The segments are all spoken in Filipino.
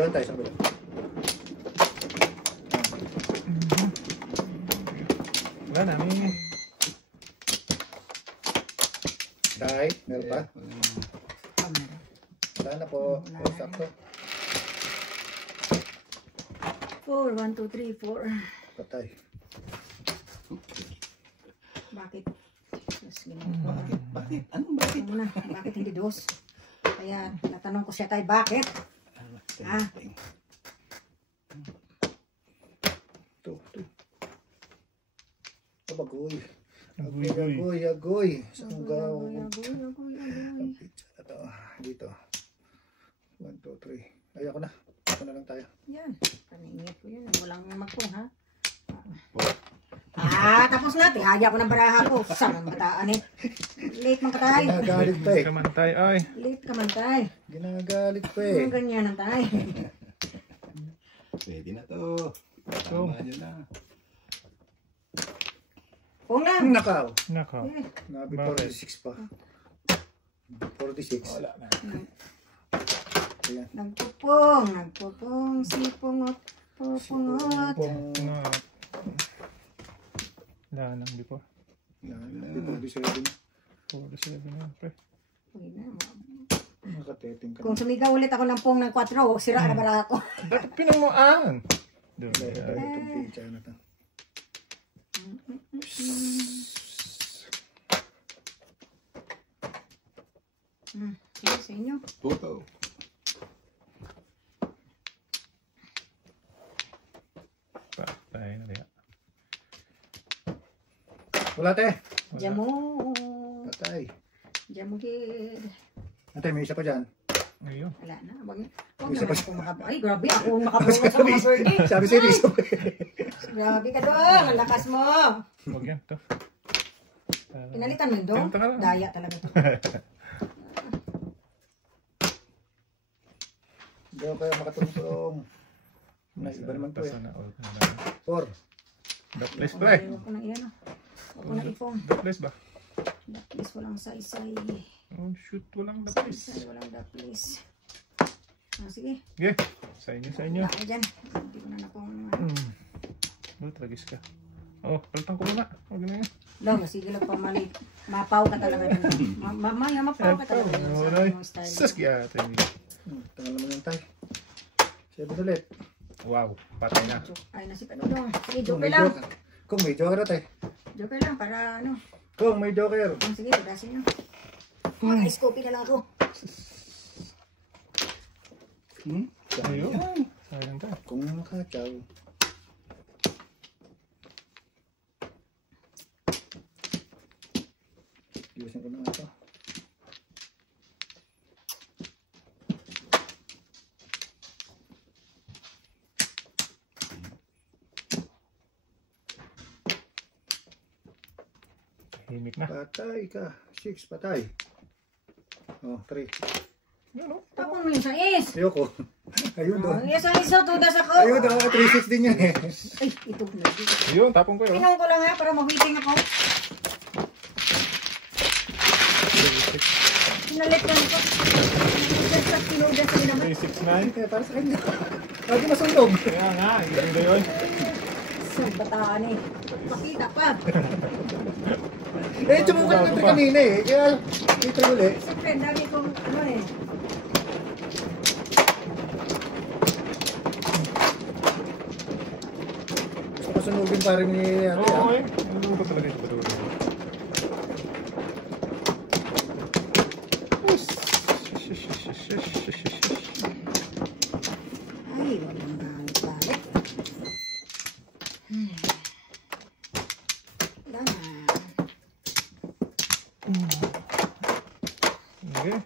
Doon tayo sa kabila. Wala namin. Tay, meron pa? Wala na po. Sakto. 4, 1, 2, 3, 4. Patay. Bakit? Bakit? Anong bakit? Ano na? Bakit hindi dos? Kaya natanong ko siya tayo, bakit? Ah. Ito. Agoy. Agoy. Agoy. Saan gaw? Agoy. Dito. 1, 2, 3. Ayoko na. Ito na lang tayo. Yan. Kaningit ko yan. Walang magpong, ha? Tapos na. Tihaya ko ng baraha ko. Saan ang bataan eh? Late man ka tayo. Ginagalit pa eh. Kamantay, ay. Late ka man tayo. Ginagalit pa eh. Ang ganyan ang tayo. Pwede na to. Tama nyo na. Kung na. Nakaw. Nako. Nabi Bakit? 46 pa. 46. Wala na. Ayan. Nagpupong, sipungot, pupungot. No. Wala nang di po. 47. 47 na. Pre. Nakateting ka. Kung sumigaw ulit ako ng pong ng 4, sira na bara ako. Bakit pinamuan? Doon. Itong pizza na to. Sige sa inyo. Puto. Patay na diya. Wala te. Jamu. Patay. Jamu gid. Ate, may isa pa dyan. Ayun. Wala na. Wag Isa naman pa ako makabunga. Ay, grabe. Ako makabunga sa mga birthday. Sabi si Rizzo. Grabe ka doon. Ang lakas mo. Huwag yan. Ito. Pinalitan mo yun doon. Ganito na lang. Daya talaga to. Hindi ako kaya makatulong. Iba naman to eh. Sana all na lang. 4. That place, pre. Huwag ko na iyan. Huwag ko na ipong. That place ba? That place walang saysay. Oh, shoot. Walang that place. Saysay walang that place. Sige. Okay. Sa inyo, sa inyo. Ako dyan. Hindi ko na na pong... Oh, tragis ka. Oh, palitan ko muna. Huwag na yun. Lang, sige lang pamali. Mapaw ka talaga dun. Mamaya, mapaw ka talaga dun sa mga style. Sas kaya ito yun. Tangal naman yung tay. 7 ulit. Wow, patay na. Ay, nasip ano dong. Sige, Kung joker may lang. joker. Kung may joker tay. Joker lang para ano. Kung may joker. Sige, pagasin nyo. Mag-ice-copy na lang ako. Ayun. Sayang ka. Kung nakakaw. Iwasan ko na ito. Himik na. Patay ka. 6 patay. Oh, 3. Yun o. Tapon mo yung sais. Ayoko. Ayun daw. Yung sais, tudas ako. Ayun daw. 3-6 din yan eh. Ay, ito. Ayun, tapon ko yun. Pinong ko lang ha, para mag-waiting ako. Pinalit lang ito. Just tinudas ko naman. 369. Kaya para sa kanya. Lagi masunog. Kaya nga, yun ba yun? Sa bataan eh. Makita pa. Eh, tumukat na ito kanina eh. Kaya, dito ulit. Siyempre, ang dami kong ano eh. Gusto ko sunugin pa rin ni ate. Oo eh. Ano ba talaga ito? Ay, walang balik-balik. Wala na. Okay.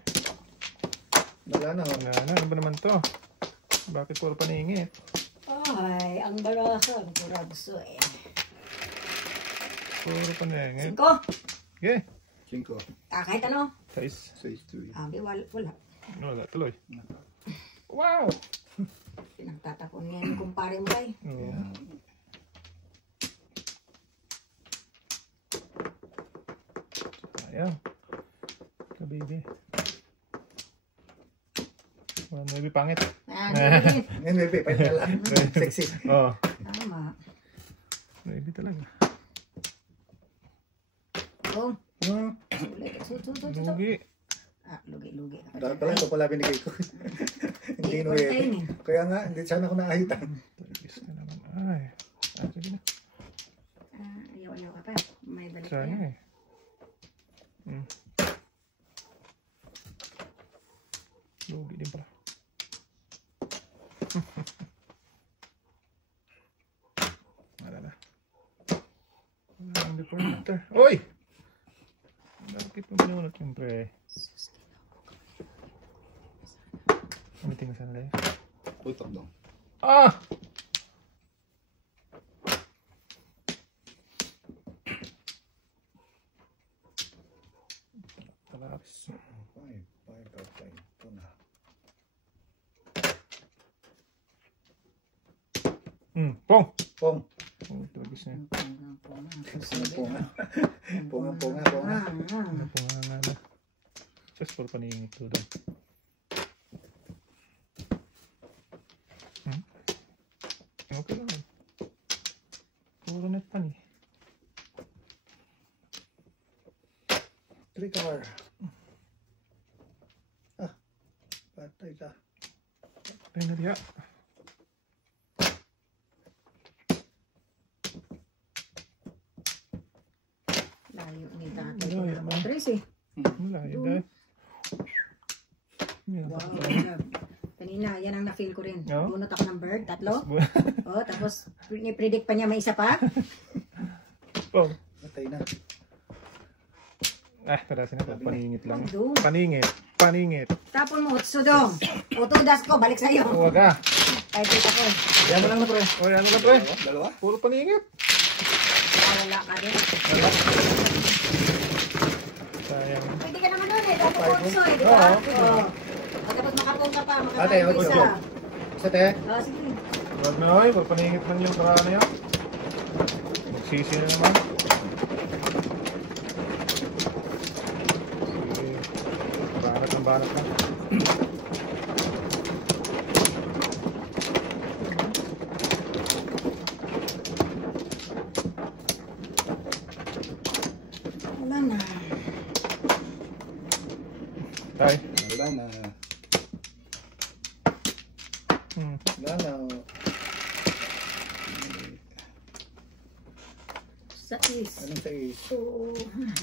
Wala na. Wala na. Ano ba naman to? Bakit puro paningit? Ay, ang barahan. Kurabso eh. Puro paningit. 5. Okay. 5. Kahit ano. 6. 6, 2. Abi, wala. Wala, tuloy. Wow! Pinagtatapon niya yung kumpare mo ay. Yeah. Ayan. Kabibi. Maybe pangit. Ulit. Ngayon, baby, pahit na lang. Sexy. Oh, Tama. maybe talaga. Oh. Hmm. Ulit. Lugi. Lugi. Dapat pala ito pala binigay ko. Hindi no eh. Kaya nga, hindi sana ako naahitan. Tragis ka naman. Ay. Sige na. Ayaw ka pa. May balik Sana yan. eh. Lugi din pala. Wala na. Wala ang decorator. Uy! Bakit mo binunot yung pre? Umiting mo sana lang. Putok dong. Ah! Talaps. 5 out 5. Ito na. Pong! Pong. Oh, tragis na. Punga. Punga. Punga na. Just for paningin ito doon. Okay lang. Puro net pan eh. 3 car. Patay ka. Ay na diya. Layo ni tatay. Layo ba? Tres eh. Wala yun dahil. Wow. Kanina, yan ang na-feel ko rin. No? Bunot ako ng bird, 3. Oh, tapos predict pa niya may isa pa. Pong! Patay na. Tarasin na. Paningit lang. Doon. Paningit. Tapon mo, Utsudong. Utudas ko, balik sa'yo. Huwag ka. Kahit kita ko. Yan mo lang na pre. O yan na pre. Dalawa? Puro paningit. Wala ka din. Sayang. Pwede ka naman doon eh. Dapat punso eh, di ba? Oo. Tapos makapunta pa, Ate, makakain mo wag isa. mo. Isa te. Oh, sige. Huwag na oy. Paningit lang yung karana yan. Magsisi na naman. Sige. Banat na. Wala na. Tay. Wala na. Wala na. Sa is. Anong sa is? Oo.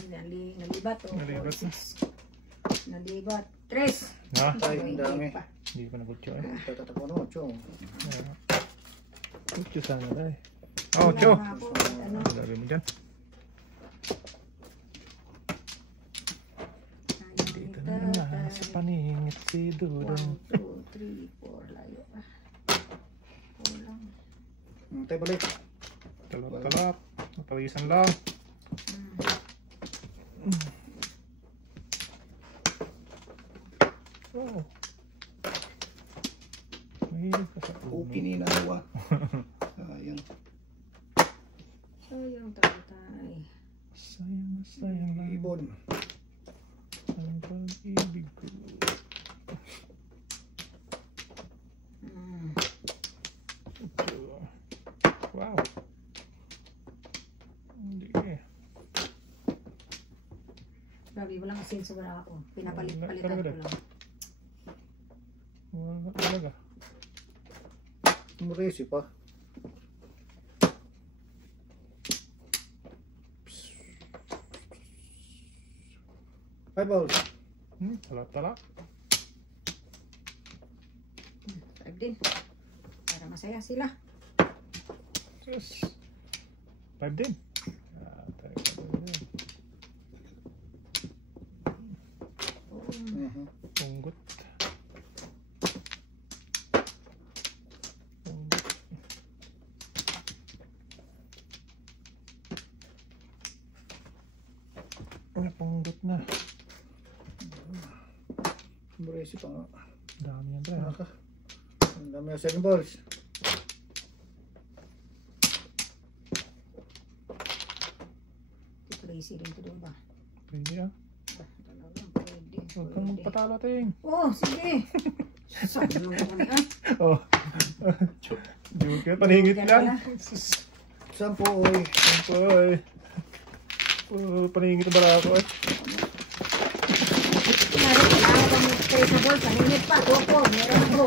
Nalibat. Oh. Nalibat na. Nalibat. 3. Ha? Ay, ang dami. Hindi pa nagutyo eh. Tatatapo na, chong. Utyo sana tay. Oh, Cho. Ano? Lagay mo dyan. Dito na naman sa paningit si Dudong. 1, 2, 3, 4. Layo pa. Kulang. Tayo balik. Talap. Napawisan lang. Oh. Mahilig ka sa ulo. Pininawa. Sayang. Sayang tatay. Sayang lang. Ibon. Ang pag-ibig ko. Wow. Hindi eh. Grabe, walang asin sobra ako. Pinapalit-palitan ko lang. Wala talaga. Muresi pa. Five balls. Talap. 5 din. Para masaya sila. Yes. 5 din. Tayo pa din. Punggot. Punggot na. Muresi pa nga. Dami yan pre. Naka. Ang dami yung 7 balls. Crazy rin to doon ba? Pwede ah. Talagang pwede. Huwag kang magpatalo ting. Oh, sige. Saan naman ako niya? Oh. Joker, paningit lang. Sampo, oy. Sampoy. Oh, paningit na bara ako eh. Kunwari, kailangan ko mag-traceable. Paninit pa. Doko. Meron ako.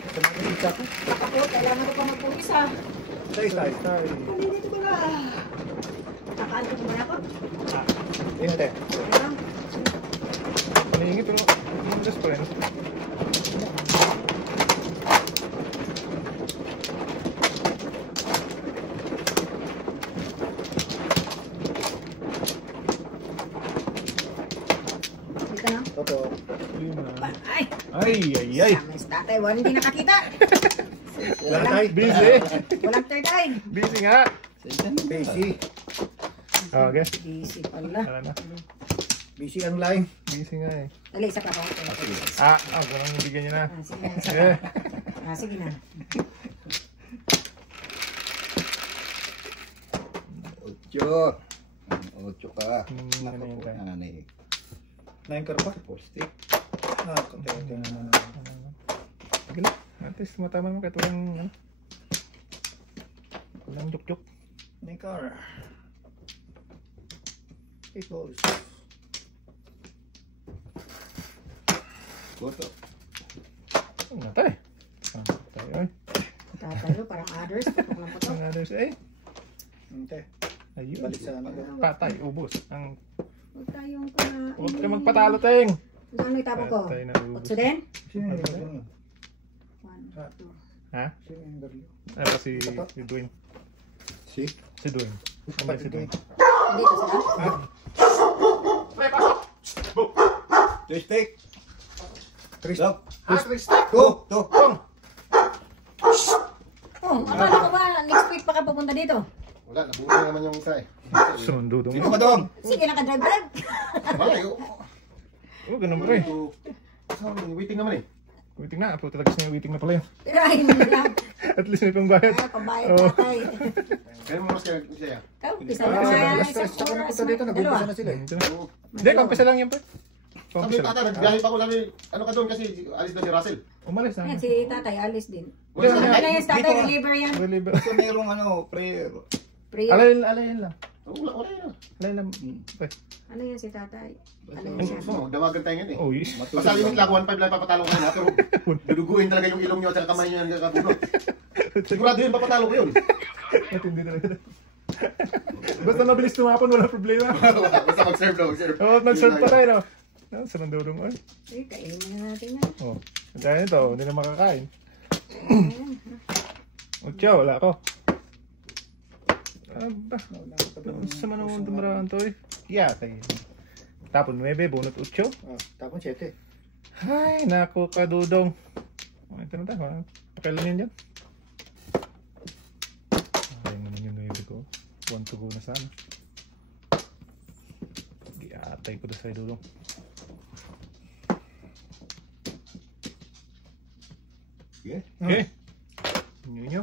Ito na nakita ko. Ako, kailangan ko pa magpulis ha. Tay. Paninit ko na. Nakaanto ko muna ako. Hinte. Ayan. Paningit pero mandas pa rin. Dito na. Totoo. Ay! Ay. Mas tatay, wala hindi nakakita. Latay. Busy. Walang third eye. Busy nga. Busy. Okay. Busy pala. Alam na. Busy ang line. Busy nga eh. Dali, isa pa ako. Ganun bigyan niya na. Sige na, isa Eh. pa. Sige na. 8 ka. Ano yun tayo? Nanay. 9 ka pa. Post-it. Kontente naman. Sige na. At least matama mo kahit walang ano. Walang juk-juk. 9 ka. 8 balls. Koto. Ano na tayo? Tayo eh. Tatayo, parang others. Putok na putok. Ang others eh. Hinte. Ayun. Balik sa ano. Patay, ubos. Ang Huwag tayong kumain. huwag ka magpatalo, Teng. Saan may tapon ko? Patay na ubos. 8 din? Sino yung garlo? 1, 2. Ha? Sino yung garlo? Ano si Dwayne? Si? Si Dwayne. Kapatid Si ko Dwayne. Dito sila? Joystick. Chris. Stop. Go! To. Oh, akala ko ba next week pa ka pupunta dito? Wala, nabuhay naman yung isa eh. Sundo dong. Sino ba doon? Sige, nakadrive-drive. Malayo. Oh, ganun pre. Waiting naman eh. Waiting na. Apo talaga siya waiting na pala yun. Tirahin mo lang. At least may pangbayad. Ah, pambayad Oh. tatay. Kaya mo mas kaya siya. Ikaw, isa Ah, lang. last Isang time ako oras. napunta dito, nag-umpisa na sila eh. Hindi, kampisa lang yan pre. Sabi Kampisa tata, lang. nagbiyahe pa ko lang eh. Ano ka doon kasi alis na si Russell. Umalis na. Ayan, si tatay, alis din. Wala Hindi, na. Ano yan, si tatay, reliever yan. Reliever. Kasi mayroong ano, prayer. Prayer. Alayin lang. Wala yan. Alayin lang. Pre. Ano yan si tatay? Ano yan siya? Damagan tayo ngayon eh. Oh, yes. Basta limit lang, 1.5 lang papatalo ko na. Pero duduguin talaga yung ilong nyo at kamay nyo yung kabunot. Sigurado yun, papatalo ko yun. Matindi talaga. Basta mabilis tumapon, wala problema. Basta mag-serve lang, mag-serve. Oo, mag-serve pa tayo, no? Sa nandurong oil. Eh, kainin na natin yan. Oh. Dahil ito, hindi na makakain. Utya, wala ako. Aba, sa manawang dumaraan to eh. Yeah, tayo. Tapon 9, bunot 8. Tapon 7. Ay, naku kadudong. Ito na tayo. Pakailanin dyan. Ay, naman yung 9 ko. 1 to go na sana. Giatay ko na sa dudong. Okay. Okay. Nyo.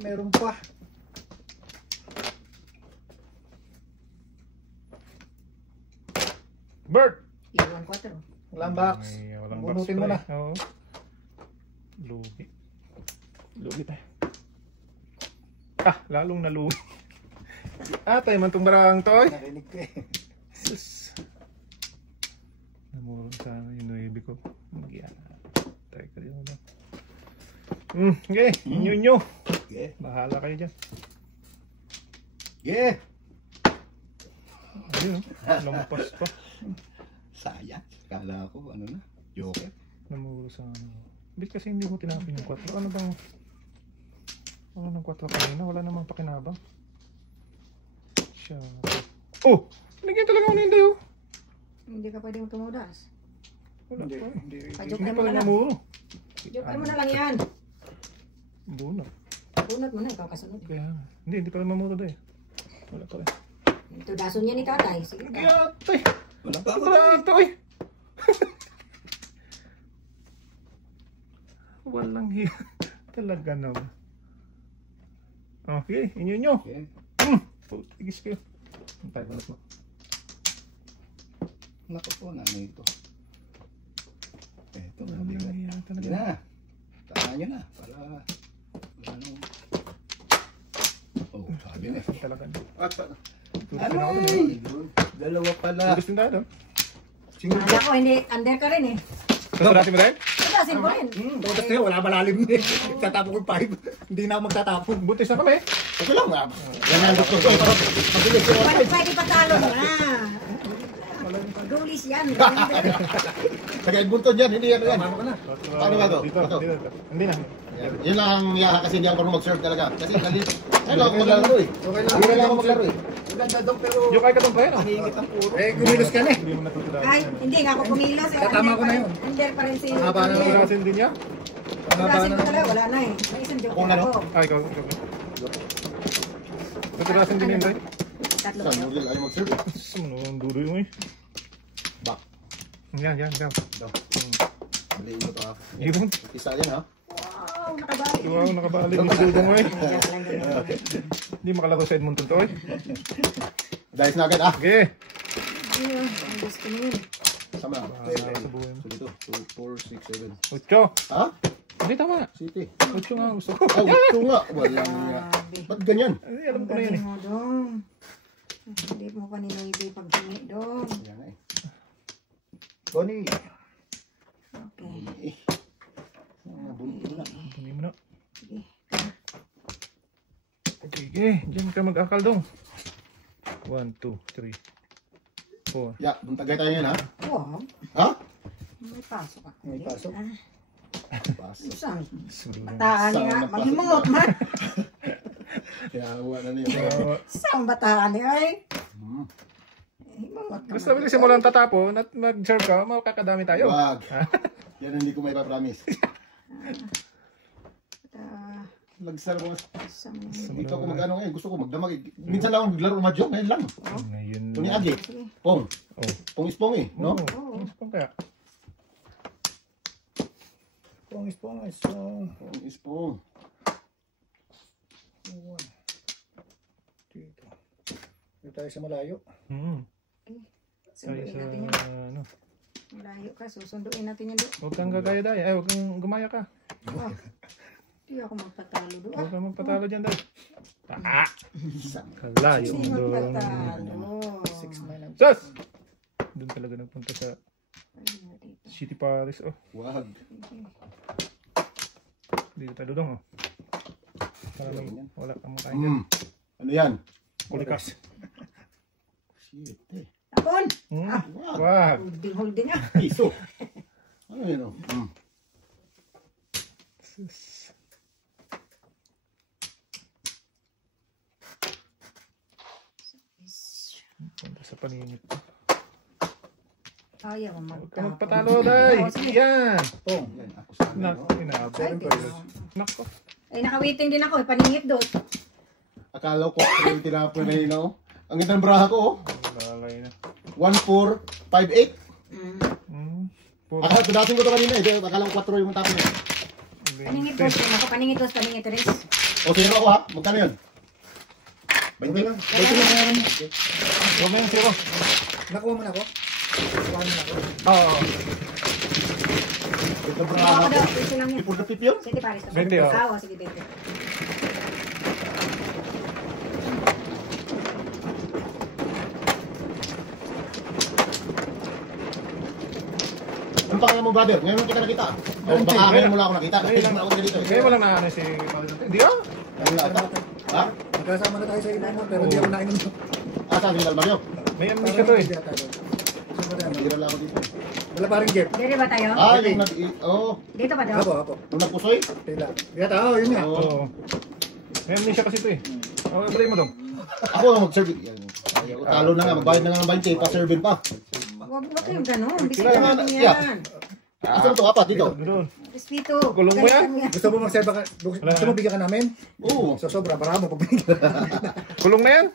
Meron pa. Bird! Iwan 4. Walang box. Ay, walang Bunutin box mo pa na. eh. Oo. Lugi. Lugi tayo. Lalong nalugi. Tayo man itong barang to eh. Narinig ko eh. Sus. Namurong sana yung 9 ko. Mag-iyan. Tayo ka rin mo. Okay. Inyo. Okay. Bahala kayo dyan. Yeah. Ayun. Lampas pa. Sayang. Kala ko, ano na, joker. Namuro sa ano. Bit kasi hindi mo tinapin yung 4. Ano bang... Ano ng 4 kanina? Wala namang pakinabang. Siya. Oh! Nagyan talaga ako na oh. Hindi ka pwedeng tumudas. Wala Hindi, pa. hindi. Pajoke Hindi mo pala na lang. namuro. Joke mo na lang yan. Bunot. Bunot mo na, ikaw kasunod. Kaya, hindi pala mamuro doon eh. Wala pala. Ito dason niya ni tatay. Sige ba? Kaya, tay! Wala pa Ano ako. pala ito eh? Walang hiya. Talaga naman. Okay, inyo. Okay. Putigis kayo. Ang tayo balat mo. Naku po, nanay ito. Ito, Hindi mabigat. na Hindi talaga. na. Tahan nyo na. Para, ano. Oh, sabi na. Talaga. At, Tulis ano na ako. eh? Dalawa pala. Tulis din tayo. Single Kala ko, hindi, under ka rin eh. Kasarati mo rin? Patasin ko rin. Tapos tayo, wala malalim eh. Tatapon ko yung pipe. Hindi na ako magtatapon. Buntis na kami. Okay lang. Yan ang gusto ko. Mabilis yung Pwede patalo mo na. Dulis yan. Tagay buntod yan, hindi yan. Paano ba to? Dito, Ito. dito. Hindi na. Yun lang ang yaha kasi hindi ako marunong mag-serve talaga. Kasi galit. Ano ako maglaro eh. Hindi na lang ako maglaro eh. Maganda doon pero Yung kay katong payan. hingit ang puro. Eh, kumilos ka na eh. Hindi mo natutulad. Ay, hindi nga ako kumilos. Eh. Tatama ko na yun. Under pa rin si... Haba na Under. Turasin din niya. Turasin ko talaga, wala na eh. May isang joke Kung na ano? ako. Ay, ikaw. Turasin din yun, Day. Tatlo Saan ko. mo ayaw mag-serve? Ano, ang dulo yung eh. Back. Yan, yan, yan. Maliin mo to ha. Yun. Isa yan ha. Wow, nakabalik. Wow, nakabalik yung dudong mo eh. Kaya lang ganun. Hindi makalaro sa Edmonton to eh. Dice na agad ah. Okay. Ayun, ang gusto mo yun. Sama na. Sa buhay mo. So dito. 2, 4, 6, 7. Ocho. Ha? Hindi tama. City. Ocho nga ang gusto ko. Oh, ito nga. Wala nga. Grabe. Ba't ganyan? Ay, alam ko na yun eh. Galing mo, Dong. Hindi mo pa ninuibi pag hingi, Dong. Yan nga eh. Bonnie. Okay. Bunto na. Hindi mo na. Sige. Sige, dyan ka mag-akal dong. 1, 2, 3, 4. Ya, buntagay tayo yan ha. Wow, Ha? may pasok ako. May pasok. Paso. Isang Sige. bataan Saan nga. ang pasok? Maghimot man. Yawa na niya. Isang bataan ay. Hmm. Himot ka. Basta bilisin mo lang tatapon at mag-serve ka, makakadami tayo. Wag. Yan hindi ko may papromise. Lagsar ko. Isang Dito ako mag-ano ngayon. Gusto ko magdamag. Minsan lang ako naglaro mahjong. Ngayon lang. Ngayon. Ito ni Agi. Pong. Oh. Pong is pong eh. No? Oo. Ano kaya? Pongis. Pong is pong. Dito. Dito tayo sa malayo. Hmm. Sunduin Sa, natin yun. ano. Malayo ka, susunduin natin yun doon. Huwag kang gagaya dahil. Ay, huwag kang gumaya ka. Wow. Hindi ako magpatalo doon. Huwag kang magpatalo dyan dahil. Ah! Isa. Kalayo Hindi doon. magpatalo. 6-9 ang Sus! Doon talaga nagpunta sa Ayun, dito. City Paris. Oh, Wag. dito tayo dong. Oh. Para may, wala kang makain. Hmm. Ano yan? Kulikas. Shit eh. Tapon! Hmm? Wag. Wag! Holding ah. Piso. Ano yun oh? Hmm. Sus. Punta sa paninit. Ayaw mo Huwag kang magtapon. magpatalo dahil. Oo, sige. Yan! Pong. Yan. Ako sa Nak, ano. inaabot. Ay, Nako. Ay, nakawiting din ako. Paningit doon. Akala ko yung tinapon na yun oh. Ang ganda ng braha ko oh. Lalay na. 1458. Hmm. Puro. Akala ko dating ko to kanina eh. Akala ko 4 yung tapon eh. Paningit doon. Ako paningit doon. Paningit rin. O zero ako ha. Magkano yun? 20 lang. Dito na meron mo. Huwag mo yung zero. Nakuha mo na ako. Nakuha mo na ako. Oo. Ito Ako braha daw. ko. Ito lang yun. Ipur na tip yun? Sige, pares. 20, oh. Oo, sige, 20. Ang pangalan mo brother? Ngayon kita nakita. O baka ngayon mo lang ako nakita. Ngayon lang ako dito. Kaya walang naano si Hindi ah. Ngayon lang ata. Ha? Magkasama na tayo sa ilan mo, pero hindi ako nainom to. Saan Rinal Mario? May amnesia to eh. Hindi lang ako dito. Wala pa rin Jeff. Dito ba tayo? Yung nag... Oh, Dito ba daw? Ako. nung nagpusoy? Tila. Dito, yun nga. Oo. Oo. May amnesia kasi to eh. Oh, play mo dong. Ako ang mag-serve. Yan. Talo na nga, magbayad na nga ng 20, pa-serve pa. Huwag kayong ganun. Bisita Kailangan- natin yeah. yan. Asan to? Apat dito? Doon. Respeto. Kulong mo yan? Gusto mo magserba ka? Gusto mo bigyan ka namin? Oo. So sobra, para mo pabigyan. Kulong na yan?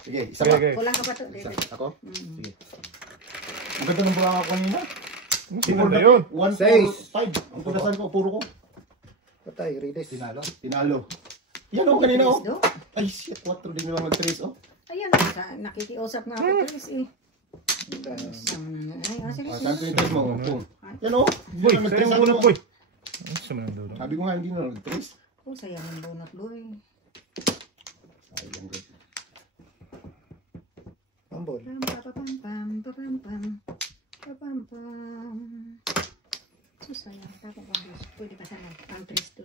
Sige, isa Okay, pa. okay. Kulang ka pa to. Isa. David. Ako? Sige. Ang ganda ng bulanga ko kanina. Sino na yun? 145. Ang punasan ko, puro ko. Patay, release. Tinalo. Yan o, kanina o. Do? Ay shit, 4 din naman mag-trace o. Ayan, nakikiusap nga ako. Please eh. Sige. Saan ko yung tres mo? Pung. Yan o. Boy, sa'yo ang bunot, boy. Ano sa mga dulo? Sabi ko nga hindi na nag-tres. Oh, sayang ang bunot, boy. Ayun, good. Ambol. Pam, pam, pam. So, sayang. Tapos ang bus. Pwede pa sana. Ang tres to.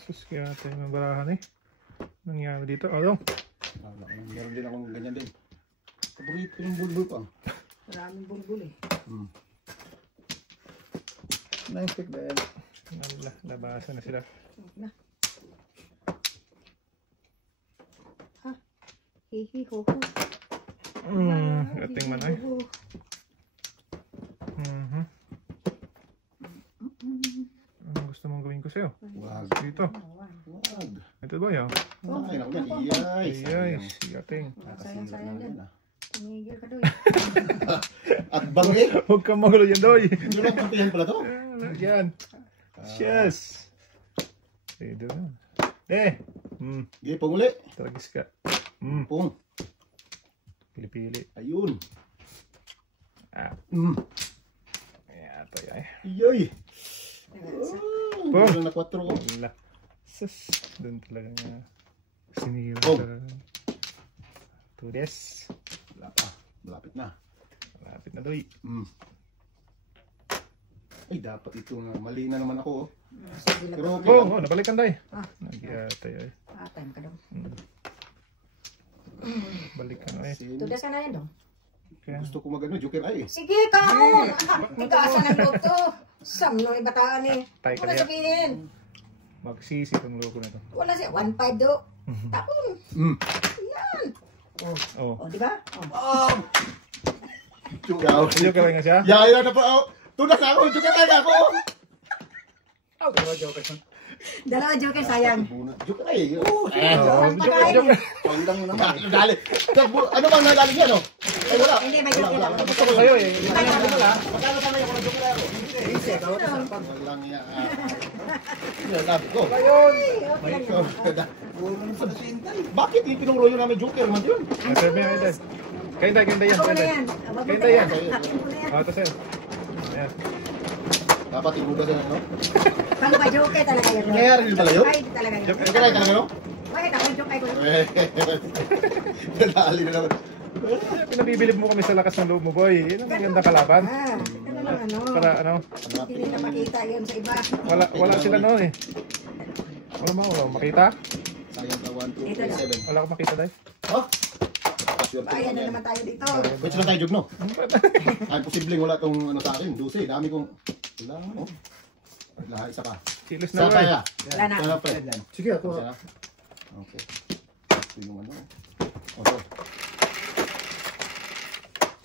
Sus, kaya tayo mabarahan eh. Nangyari dito. Along. Meron din akong ganyan din. Paborito yung bulbul pa. Maraming bulbul eh. Nice pick ba yan? Labasan na sila. Na. Ha? Hihi ho ho. Ating man ay. Anong gusto mong gawin ko sa'yo? Wag. Dito. Wag. Ito ba yan? Ay, naku yan. Iyay. Ay, si ating. Sayang yan. Tumigil ka doy. At bangi. Huwag kang magulo yan, Doy. Hindi lang pantihan pala to. Yan. Yes. Ito na. Sige, pong uli. Tragis ka. Pong. Pili-pili. Ayun. Ah. Ayan, ito yan. Iyay. Pong. Meron na 4 ko. Wala. Sus. Doon talaga nga. Sinira Pong. sa... Tudes. Wala pa. Malapit na. Malapit na, Doy. Ay, dapat ito na. Mali na naman ako. Sige Pero lang. okay Pong, lang. oh, nabalikan, Doy. Ah. Nagyatay ay. Time ka daw. Balikan ay. Tudas ka na yan daw. Kaya, Gusto ko magano, joker ay eh. Sige ka mo! Ikasan ang loob to. Samno yung bataan eh. Tay ka Wala niya. sabihin. magsisi itong loko na to. Wala siya. 1.5 do. Tapon. Yan. Oh. O, di ba? O. Oh! Yaw. Iyo ka lang nga siya? Yaya na pa ako. Tunas ako, joker ay ako. Dalawa joker son. Dalawa joker sayang. Joker ay. Oh, Pagkain. Ang lang naman. Dali. Ano bang nalalim yan, oh? Ay, wala. Hindi, may joker lang. Gusto ko sa'yo eh. Magkano sa may ako ng joker ako? Easy, tawag sa pag. Walang yan. Sabi ko. May ko. Bakit yung pinungroyo namin joker man yun? Sabi mo yan. Kain tayo yan. Ako na yan. Kain tayo yan. Akin mo na yan. Ito sir. Ayan. Dapat ibuga din, no? Pang ba joker talaga yun? Nangyayari din pala yun? Ay, talaga yun. Joker ay talaga, no? Bakit ako joker ko? Dali na naman. Pinabibilib mo kami sa lakas ng loob mo, boy. Yan ang magandang kalaban. Ah, ano lang ano. Para ano, Hindi na makita yun sa iba. wala sila no eh. Wala makita? Sayang ka, 1, 2, Ito 3, na. 7. Wala akong makita dahil. Oh? Bayan na naman tayo dito. Pwede lang tayo, Jog, no? Ay, posibleng wala tong ano sa akin. 12, dami kong... Wala, no? Lahat, isa ka. Silos na Sa boy. kaya. Wala na. Sa pre. Sige, ako. Isa na. Okay. Ito yung ano. Okay.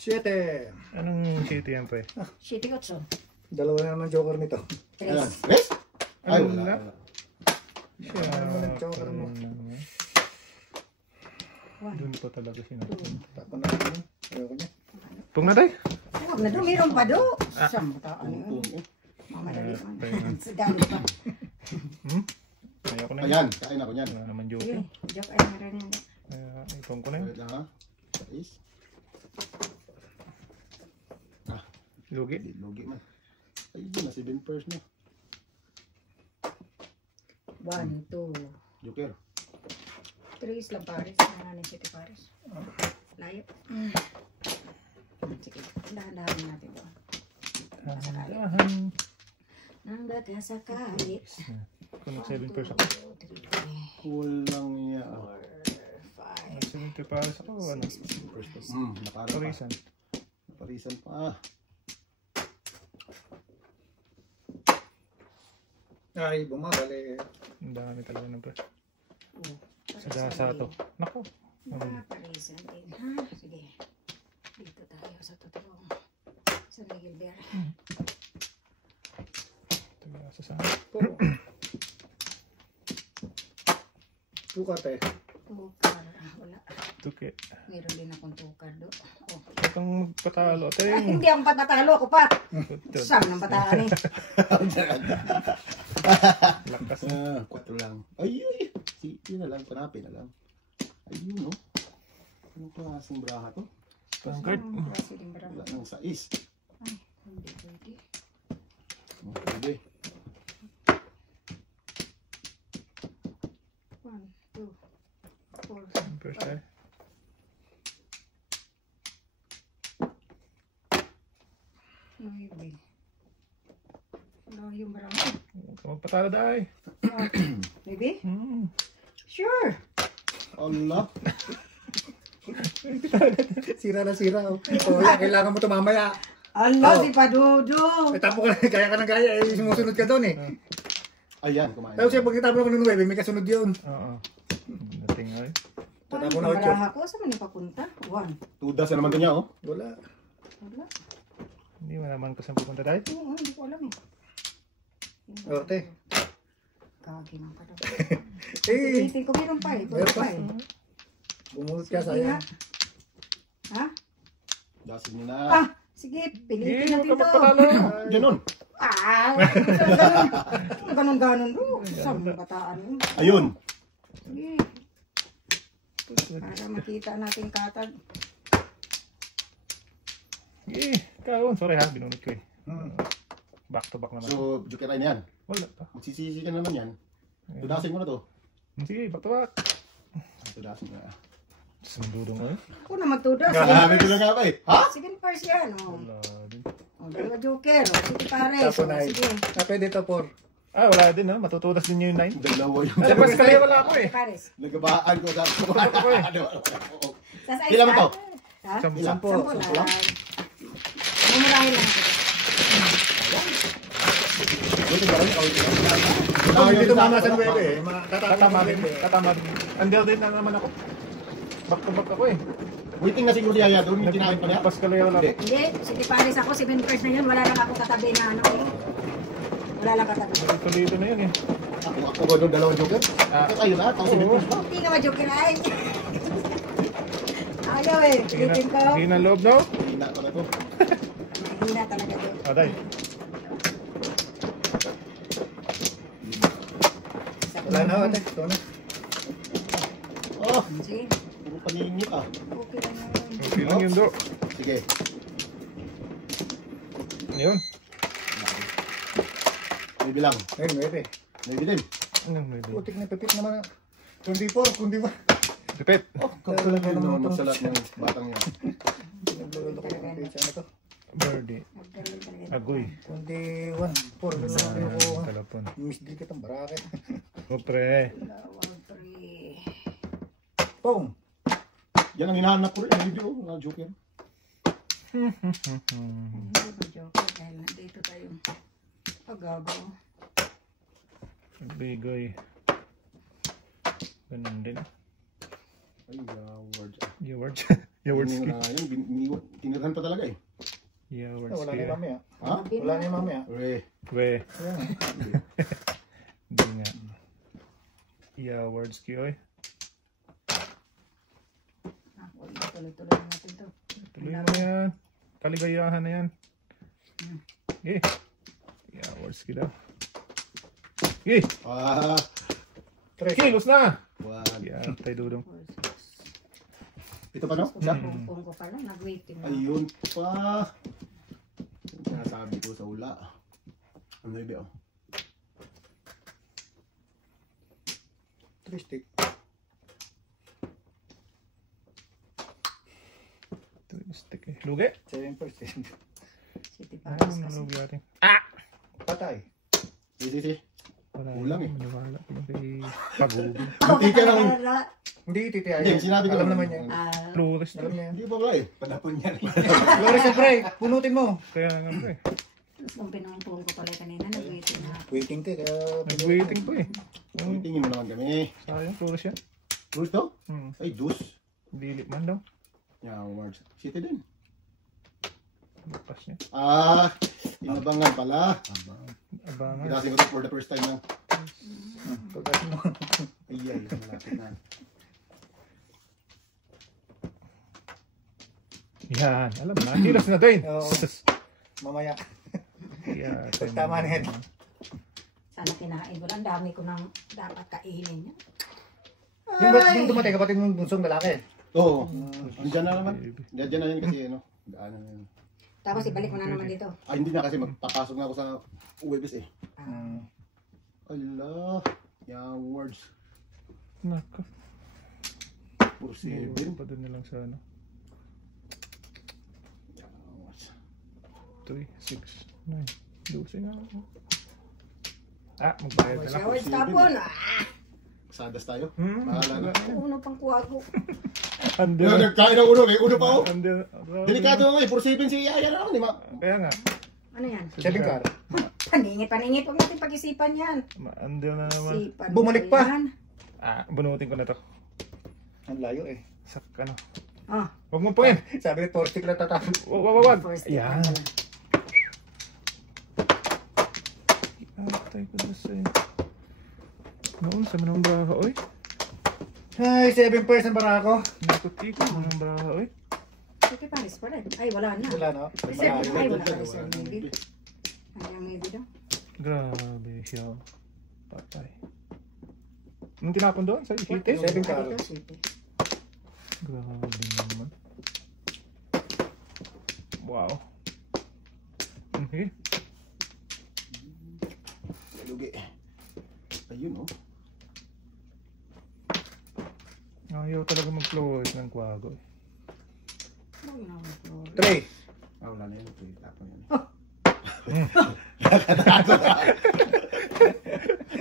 7. Anong city yan pre? Shitty Otso. Dalawa na naman joker nito. Ayan. 3. Yes? Ay, Ano wala. na? wala. Siya. Ano ng joker mo? Doon pa talaga sinapunta. Tapon na natin. Ayoko niya. Pung na tayo? Huwag na doon. Meron pa doon. Siyam bataan yun. Pum-pum. Mamadali Ayan. man. Sa dami pa. Ayoko na yun. Ayan, kain ako niyan. Wala naman Sige. joke. Joke ay meron yan. Kaya ipong ko na yun. Wait lang, ha? Is? Lugi. Hindi, logi man. Ay, yun na, 7 pairs na. 1, 2, Joker. 3 lang pares. Nanganin City Pares. Layo. Sige. Dahan-dahan natin doon. Dahan. Nanggasakali. Kung 7 pairs ako. Walang iya. 70 pairs ako. Ano? Nakara pa. Parisan. Parisan pa. Ay, bumagal eh. Ang dami talaga ng pairs. Sa dasa to. Nako. Parisan din. Ha? Sige. Dito tayo sa totoong. Sa Miguel Bear. Ito dasa sa Tukat eh. Tukar. Wala. tuki. Meron din akong tukar do. Oh. Itong patalo. Ay, Ting. hindi akong patatalo ako pa. Sam ng bataan eh. Lakas. 4 lang. Ay, yun na lang. Panapin na lang. Ayun, no? Anong klaseng braha to? Bangkart. Klase din ba? Wala nang sais. Ay, hindi pwede. Pwede. 1, 2, 4, First time. Maybe. Wala yung marami. Magpatalo dahil. Maybe? Hmm. Sure. Allah. Sira na sira. Oh. Kailangan mo ito mamaya. Allah, Oh. si Padudo. Tapo ka na, kaya ka ng gaya. Sumusunod ka doon eh. Ayan, kumain. Tapos siya, pagkitapo ako ng 9, may kasunod yun. Oo. Dating ay. Tatapo na 8. Kamaraha ko, saan man papunta? 1. Tudas na naman ito niya, oh. Wala. Wala. Hindi mo naman kung saan pupunta dahil. Oo, hindi ko alam eh. Orte. Kagi ng kada. Eh, Pilitin ko, meron pa eh. Meron Meron pa. pa eh. bumunod ka Sige nga. sayang. Ha? Dasin niyo na. Ah, sige, pilitin Hindi, natin huwag ka to. magpatalo. Ganun. Ah, ganon-ganon. Saan mo bataan yun? Ayun. Sige. Para makita natin katag. Eh, kaon. Sorry ha, binunod ko eh. Back to back naman. So, joker na yan. Wala pa. Magsisisi ka naman yan. Tudasin mo na to. Sige, back to back. Tudasin mo na. Sundudong ay. Ako na magtuda. Grabe ko lang nga ba eh. Ha? Sige, first yan. Oh. Wala din. Oh, dalawa joker. Oh. Sige, pare. Tapo So, na 8. sige. Pwede ito 4. Ah, wala din ha. Matutudas din yung 9. Dalawa yung Sa first kaya wala ako eh. Pares. nagabaan ko sa Ako eh. Sas ay Ilan mo to? Ha? Sampo. Sampo lang. Mumurahin lang ito. Dito mama sa 9 eh. Katama din. Katama din. Under din na naman ako. Back to back ako eh. Waiting na siguro si Yaya doon. Yung kinain pa niya. Nagpas kaya wala ako. Hindi, sige pares ako. 7 first na yun. Wala lang ako katabi na ano eh. Wala lang katabi. Tulido na yun eh. Ako ba doon dalawang joker? Ah. Ito kayo na. Tapos si Oo. Hindi naman joker ay. Ayaw eh. Pilitin ko. Hindi na loob daw. Hina pa na to. Hina talaga to. Aday. Wala na ate. Ito na. Oh, Sige. puro paningit ah. Okay lang yun. Okay lang yun do. Sige. Yun. May bilang. Ayun, 9. May bilin. Anong may do? Putik na pipit naman. 24, kundi ba? Repeat. Kailangan Yun naman naman ito. magsalat ng batang yan. Naglulolo ko ng pizza na to. Birdie. Magdalhin talaga. Agoy. Kundi 1, 4. Ganun lang yung ko. Talapon. Miss din kitang barake. O pre. Dalawang three. Pong. Yan ang hinahanap ko rin. Ang video. Ang joker. Hindi ba joker dahil nandito tayo. Agabaw. Bigoy. Ganun din. Ay, words. Yawards. Yawards. Tinirhan pa talaga eh. Yawards. Wala na yung mamaya. Ha? Wala na yung mamaya. Ure. We. Ayan. Hindi nga. Yawards ki oy. Ako, tuloy-tuloy natin to. Tuloy mo yan. Kaligayahan na yan. Eh. Yawards ki daw. Eh. Ah. Kilos na. Wag. Yan. Tayo dudong. Ito pa no? Isa? Pungpung ko pala, nag-waiting na. Ayun pa. Yung sinasabi ko sa ula. Ano yun oh? 3 stick. Stick eh. Lugi. 7%. City Ano Paris ang kasi. lugi natin? Patay. Sige. Wala. Kulang eh. Maniwala ko lang kay Pagubi. Buti ka lang. Hindi, titiyayin. Hindi, sinabi ko Alam lang. naman niya. Flores Alam na. niya. Hindi pa wala eh. Panapon niya rin. Flores na pre, punutin mo. Kaya nga pre. Nung pinumpung ko pala kanina, nag-waiting na. Waiting te, kaya... Nag-waiting po eh. Tingin mo naman kami. Sayang, Flores yan. Juice to? Hmm. Ay, juice. Dili man daw. Yeah, March. City din. Lupas niya. Ah, inabangan pala. Abangan. Kasi ko to for the first time lang. Pagkat mo. Ay, malapit na. Yan. Alam na. Kilos na din. Oo. Mamaya. Yeah, Tama na yan. Sana kinain ko lang. Dami ko nang dapat kainin yan. Yung dumating kapatid mong bunsong lalaki. Oo. Andiyan na naman. Diyan na yun kasi ano. Daanan na yun. Tapos ibalik mo na naman dito. Ay, hindi na kasi magpapasok na ako sa Webis eh. Allah. Yung words. Naka. 47. Pa doon na lang sa ano. 3, 6, 9. 12 nga ako. Magbayad na lang. Shower tapon. Sadas tayo. Bahala na. Uno pang kuwago. Yung nagkain ng uno, may uno pa oh. Delikado nga eh, 47 si Yaya na naman eh. Kaya nga. Ano yan? 7 car. Paningit. Huwag natin pag-isipan yan. Andyan na naman. Isipan mo Bumalik pa. yan. Bunutin ko na to. Ang layo eh. Sak ano. Ah, Huwag mo po yan. Sabi ni Torstic na tatapon. Wag. first Ayan. Atay ko na sa'yo. Noon, sa manong braha, oy. Ay, 7 pairs ang barako. Nakot-ikot manong braha, oy. Sige Paris pa rin. Ay, wala na. Wala no? Reserve. Malayo. Ay, wala ka reserve. Maybe. Ay, maybe daw. Grabe siya. Patay. Anong tinapon doon? Sa ikite? 7 car. Dito, city. Grabe naman. Wow. Okay. Lugi. Ayun oh. Ayaw talaga mag-floors ng kwago. Huwag na ako mag-floor. 3. Wala na yun. Tapon yun.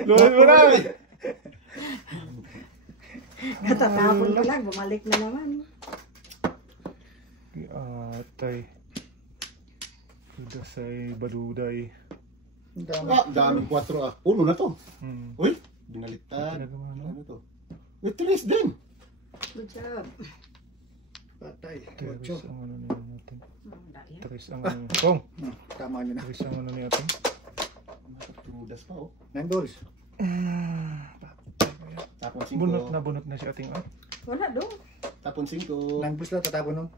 Lord mo na! Katatapon ko lang, bumalik na naman. Atay. Kudasay, baduday. Ang dami. Daming 4 ah. Uno na to. Uy, binaliktad. Pinagawa na. Ano to? With tres din. Good job. Patay. Teres 8. ang ano niya natin. Dahil. Teres ang ano. Kong! Tama nyo na. Teres ang ano niya natin. Tudas pa oh. 9 balls. Tapon 5. Bunot na si ating Wala doon. Tapon 5. 9 balls lang tatapon nun.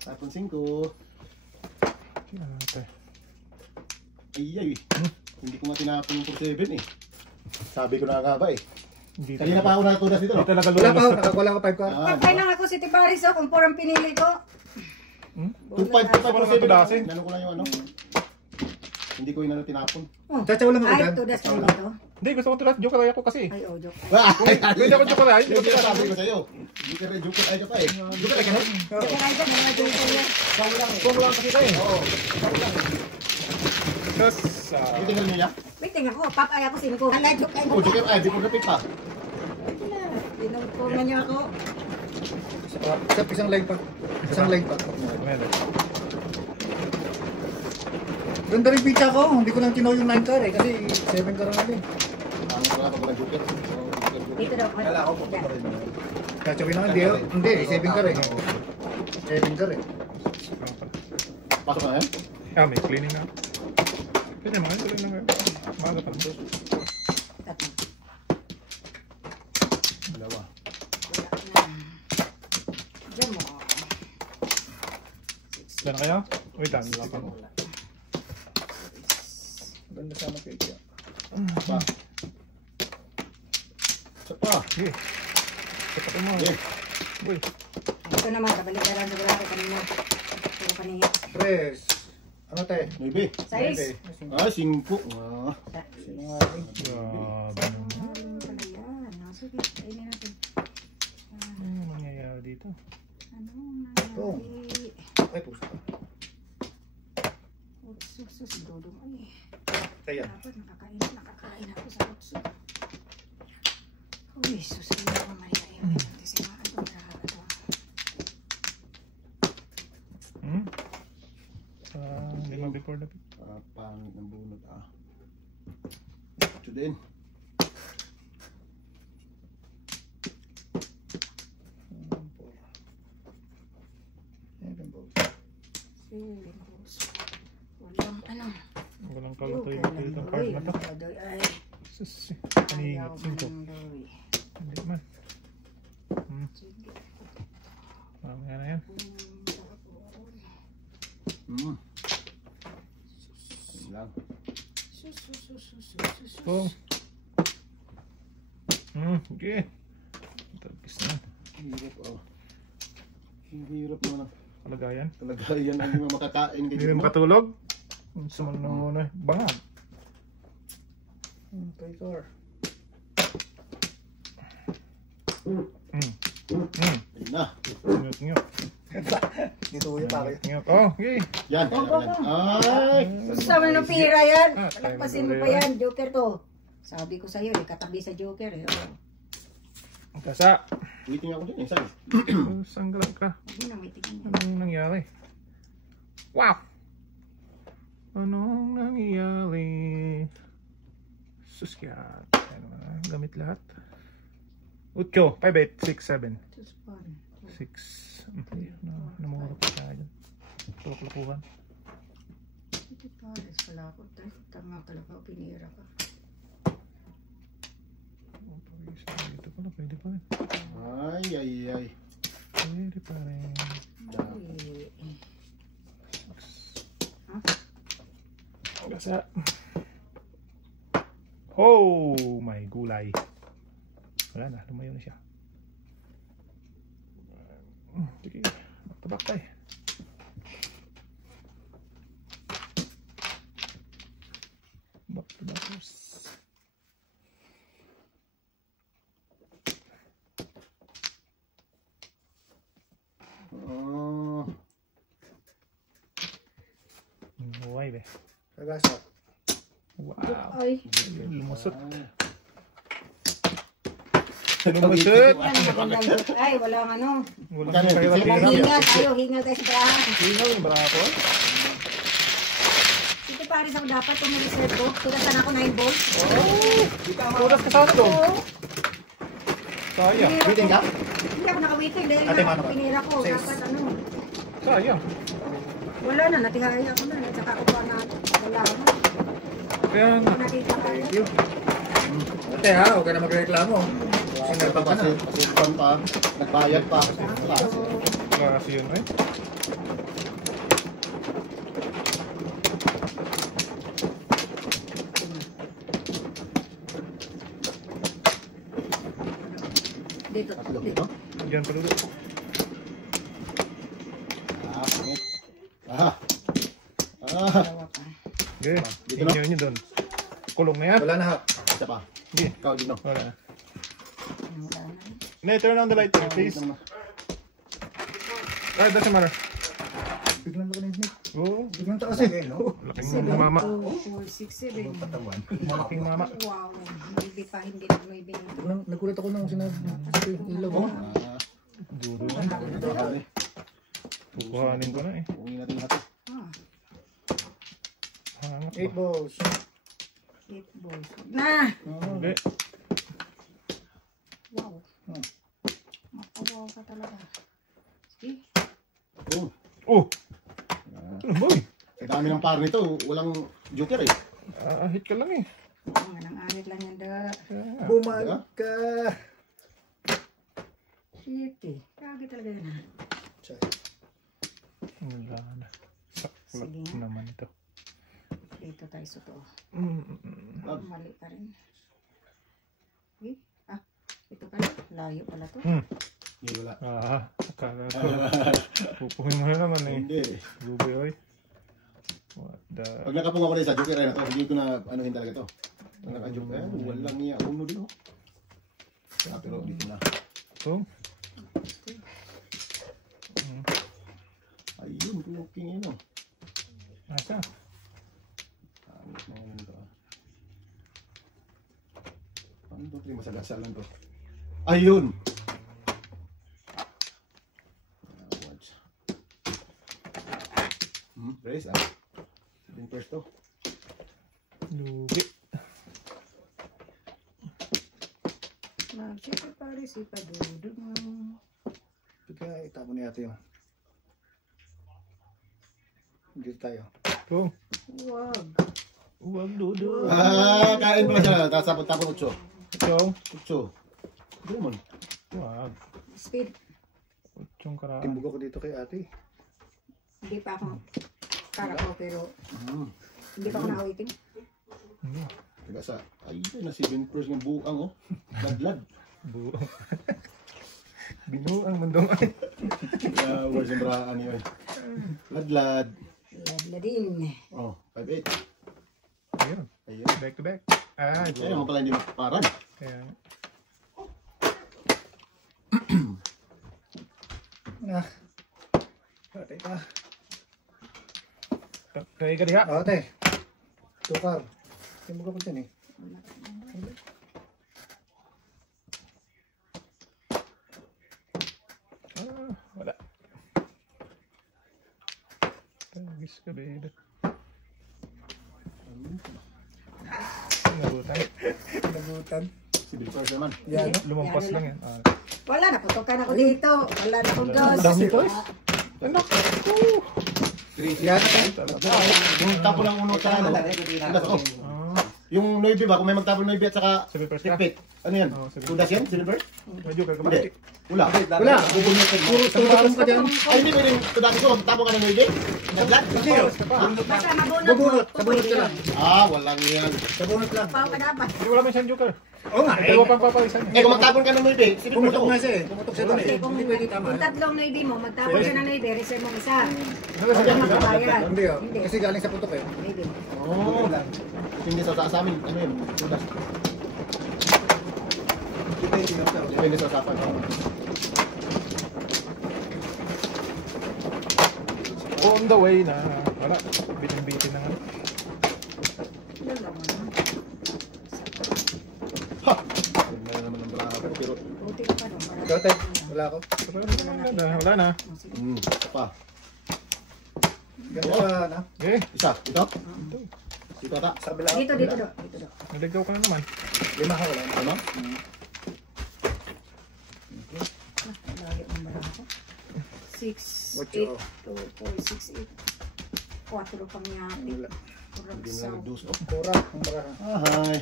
Tapon 5. Atay. Ay. Hindi ko nga tinapon yung 47 eh. Sabi ko na nga ba eh. Hindi Kanina pa ako natudas dito no? talaga Wala pa, lumabas. nakakuha ko 5 car. Pagkay lang ako si Tibaris oh, kung porang pinili ko. 2.5 Walang natudasin. Nano ko lang yung ano. Hindi ko yung tinapon. Oh. Chacha, walang Ay, magandang. tudas mo dito. Hindi, gusto ko tulas. Joke lang ako kasi. Ay, oh, joke. Pwede ako joke lang. Hindi ko sabi ko sa'yo. Hindi ka rin joke ay ka pa eh. Joke ay ka na? Joke na dyan, mga joke yan. Kung lang kasi tayo. Oo. Tapos, Hindi tingnan niyo niya? Wait, tingnan ko. Papay ako 5. Ala, joke ay Oh, joke ay. Di ko repeat pa. Tinutulungan niyo ako. Isang line pa. Isang line pa. meron. Ganda rin pizza ko. Hindi ko lang tinaw yung 9 car eh. Kasi 7 car nga din. Ano ko lang pag joke. Dito daw. Kala ko po Yan. pa rin. Chacha, hindi. Hindi, 7 car eh. 7 car eh. Pasok na yan? May cleaning na. Pwede mga ito lang nga. Maaga pa. Tatlo. Dalawa. Wala na. Diyan mo. Diyan kayo? Wait lang, wala pa mo. Ganda sana pizza. Pa. Isa pa. Sige. Sapatin mo. Yeah. Uy. Ito naman, kabalik na lang siguro ako kanina. Puro kanina. Press. Ano tayo? Maybe. Size. Ah, 5. Ah. Sino nga rin? Grabe naman. Pala yan. Sige, kainin natin. Ano mangyayari dito? Ano Oh. nangyari? Ay, puso. Sus, dodong. Ay, Kaya. dapat nakakain ako sa kutso. Uy, susayin ako Maria. Ayun, kasi mga ano lahat ito. Lima before the pit. Pangit ng bunot ah. Ito din. Walang ano. Walang kalatoy na dito. Card na to. Ay, Sus. ayaw Paningit. 5. mandoy. Hindi man. Sige. Mamaya na yan. Hmm. Ayun lang. Oh. Okay. Tapos na. Hirap oh. kalagayan. Talaga yan ang mga makakain Hindi kayo na mo. makatulog. Sumunod na bangag. Okay, car. Ayun na. Ngiyot. Dito yung pake. Ngiyot. Oh, okay. Yan. Ay! Sabi ng pira yan. Ah, Palagpasin mo pa yan, Joker to. Sabi ko sa'yo, katabi sa Joker eh. Kasa. Waiting ako dyan eh. Saan? Sanggalan ka. Hindi na may tingin. Anong nangyari? Wow! Anong nangyari? Suskiyat. Ano na, gamit lahat. 8, 5, 8, 6, 7. Sus, pare. 6. Namura pa tayo dyan. Tulak-lakuhan. Ito pares pala ako. Tama talaga, pinira ka. Dito pala, pwede pa rin. Ay. Pwede pa rin. Ay. Gasa. Oh, may gulay. Wala na, lumayo na siya. Sige, magtabak tayo. Baktabakos. Oh. Huwag be. Kagasa. Wow. Ay. Lumusot. Ay. Lumusot. Yan, magandang joke. Ay, walang ano. Walang Magkano? kaya Walang hirap. hingal tayo, hingal tayo sa grahan. Hingal yung braso. Ito pares ako dapat kung mag-reserve ko. Tulasan ako 9 volts. Tulas ka saan to? Oo. Sayang. Pinira Waiting ko. ka? Hindi ako naka-waiting dahil Ate, mano ka? pinira ko. Six. Dapat ano. Sayang. Wala na, natihaya ako na. At saka ako pa na wala mo. Kaya nga. Nakita ko. Thank you. Ate ha, huwag ka na magreklamo. Sinarpa ka na. Pasipon pa. Nagbayad pa. Wala. Klase yun eh. Dito. Tatlo Dito. dito. Diyan pa dito. Pangit. Ah. Dalawa pa. Okay. Dito na. Inyo nyo doon. Kulong na yan. Wala na ha. Isa pa. Hindi. Ikaw dito. Wala na. Wala na. Nay, turn on the light please. Alright, doesn't matter. Biglang laki na yun. Oo. Biglang taas eh. No? Laking mama. 2, 4, 6, 7. Malaking mama. Wow. Hindi pa, hindi na may binigay. Nagulat ako nung sinabi. Ito yung ilaw. Oh. Duro. Nakakali. Kukuhanin ko na eh. Uwi natin lahat. Ah, Hangat 8 ba? balls. 8 balls. Na! Okay. Wow. Mapawaw ka talaga. Sige. Oh. Oh! Ano boy? Ang dami ng par nito. Walang joker eh. Hit ka lang eh. Mga nang arit lang yan da. Kaya nga. Bumalik ka. Shit eh. Kagi talaga yan ha. Wala na. Saklap Sige. naman ito. Dito tayo sa to. Mali pa rin. Okay. Ah, ito pala. Layo pala to. Hindi wala. Akala ko. Pupuhin mo na naman eh. Hindi. Bubi oy. What the... Pag nakapung ako rin sa joker na to, hindi ko na anuhin talaga to. Pag naka-joker, walang niya. Uno din oh. Pero dito na. Oh. Ayun, cooking yun oh. Asa? Ayos na yun ito ah. 1, 2, 3, masagasal lang to. Ayun! Watch. Press ah. Sabihin first to. Lugi. Mag-check pa rin si Padudog mo. Kaya itapon niya ito yun. Dito tayo. Oh. Wag. Huwag dudo. Kain pala siya. Tapos tapon 8. Ito. 8. Hindi naman. Huwag. Speed. Utsong karaan. Timbog ako dito kay ate. Hindi pa ako para ko pero hindi pa ako nakawiting. Taga sa, ayun na 7 first ng buang oh. Ladlad. Buo. Binuang mandong ay. Where's yung bra? Ano yun? Ladlad. Ladladin. Oh, 5'8". Ayun. Ayun. Back to back. Ah, Kaya naman pala hindi mapaparan. kaya. Ah. Patay pa. Kaya ka diha. Ate. Tukar. Hindi mo kapag yan eh. Ah, wala. Tagis ka, baby. Nabutan. Nagutan. Civil first naman. Yan. Lumampas lang yan. Ah. Wala, naputokan ako dito. Wala na akong dos. Dami toys. Anak. Yan. Yung tapo ng uno sa ano. Tudas ko. Ah, Yung 9 ba? Kung may magtapo ng 9 at saka Civil first ka? tikpit. Ano yan? Oh, civil Tudas yan? Silver? medyo ka Hindi. Wala. Wala. Puro tutok ka dyan. Ay, hindi pwede tudas ko. Tapo ka ng 9? Ladlad? Hindi oh. Basta mabunot mo. Babunot. Sabunot ka lang. Ah, walang yan. Sabunot lang. Pao ka dapat. Hindi wala man siyang joker. Oo nga. Dalawa pang papalisan. Eh, kung magtapon ka ng 9, silver Pumutok ako. nga siya eh. Pumutok siya doon eh. Hindi pwede tama. Kung tatlong noybe mo, magtapon siya ng noybe, reserve mo isa. Ano Huwag kang magbabayad. Hindi oh. Kasi galing sa putok eh. Noybe. Oh. Hindi sa amin. Ano yun? Tudas. Depende sa usapan. On the way na. Wala. Bitin-bitin na nga. Ha! Ganda na naman ang bravo. Pero, Buti ka pa no. Ikaw tayo. Wala ako. Wala na. isa pa. Ganda ka na. Okay. Isa. Ito? Ito ata. Sabi lang. Dito, dito, dito. Dito, dito. Naligaw ka na naman. Lima ka wala. Ano? Lagi ang barako. 6, Ocho. 8, 2, 4, 6, 8. 4 pang yati. Wala. Hindi na lang nag-dos. Oh. Kura. Ang baka. Ahay.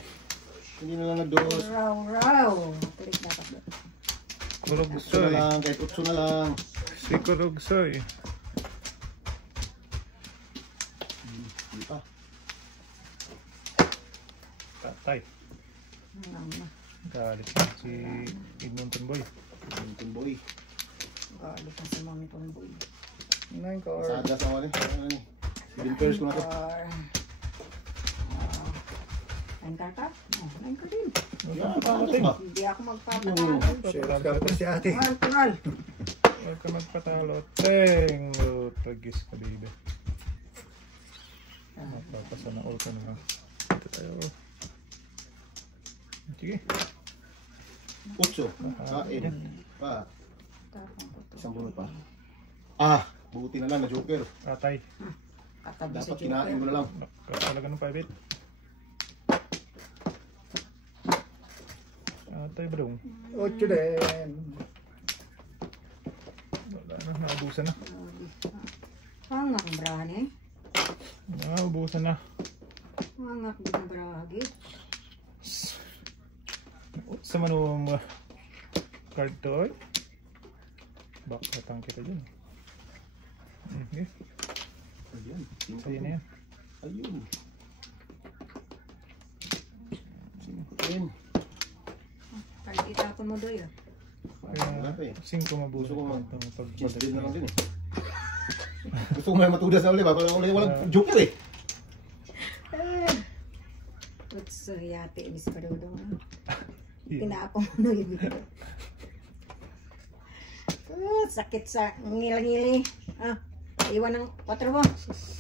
Hindi na lang nag-dos. Raw. Tulik dapat doon. Kurog 8 na soy. lang. Kahit 8 na lang. Si kurog soy. Hindi pa. Tatay. Ano. Galit na si Edmonton Boy. Tintin boy. Galit na si Mami Pumboy. 9 ka or. Sada sa wali. Civil first ko na to. Nine ka ka? Oh, nine ka din. Yeah, pamating ba? Hindi ako magpapatalo. Share ka pa si ate. Natural. Huwag ka magpatalo. Teng! Tagis ka, baby. Magpapasa na all ka na. Ito tayo. Sige. 8. Kain. Pa. Tapong ko to. Isang bunot pa. Ah! Buti na lang na joker. Tatay. Katabi si Dapat kinain mo na lang. Talaga ng 5-8. Tatay bro. 8 din. Wala na. Naubusan na. Hangak ang brahan eh. Naubusan na. Hangak din ang brahagi. Sa manong card to. Bak katang kita dyan. Okay. Ayan. Sa'yo na yan. Ayun. Ayun. Kahit itapon mo doy ah. Wala pa eh. 5 mabuso Gusto ko ko mag- itong Cheese din na lang pagbalik. din eh. Gusto ko may matudas na ulit ba? Parang ulit walang joker eh. Utso yate. Ibis pa dodong. Tinapon mo doy. Sakit sa ngil-ngili. Ah, iwan ng 4 mo.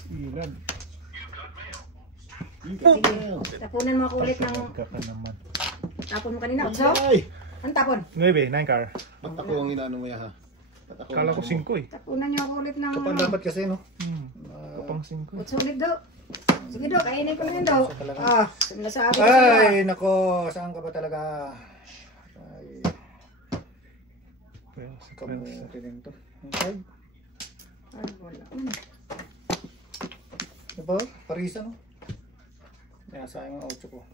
Ilad. Tapunan mo ako ulit ng Ka naman. tapon mo kanina. Utso? Ay! Ang tapon? 9 car. Ba't ako ang inaano mo ya ha? Ba't ako Kala ko ang- 5 eh. Tapunan niyo ako ulit ng... Kapag dapat kasi no. Kapang 5. Utso ulit daw. Sige daw, kainin ko lang daw. Ah, nasabi ko Ay, nako. Saan ka ba talaga? Ay, kamuti din to. Ang card. Ay, wala. Diba? Parisa no? Yan, sayang ang 8 ko.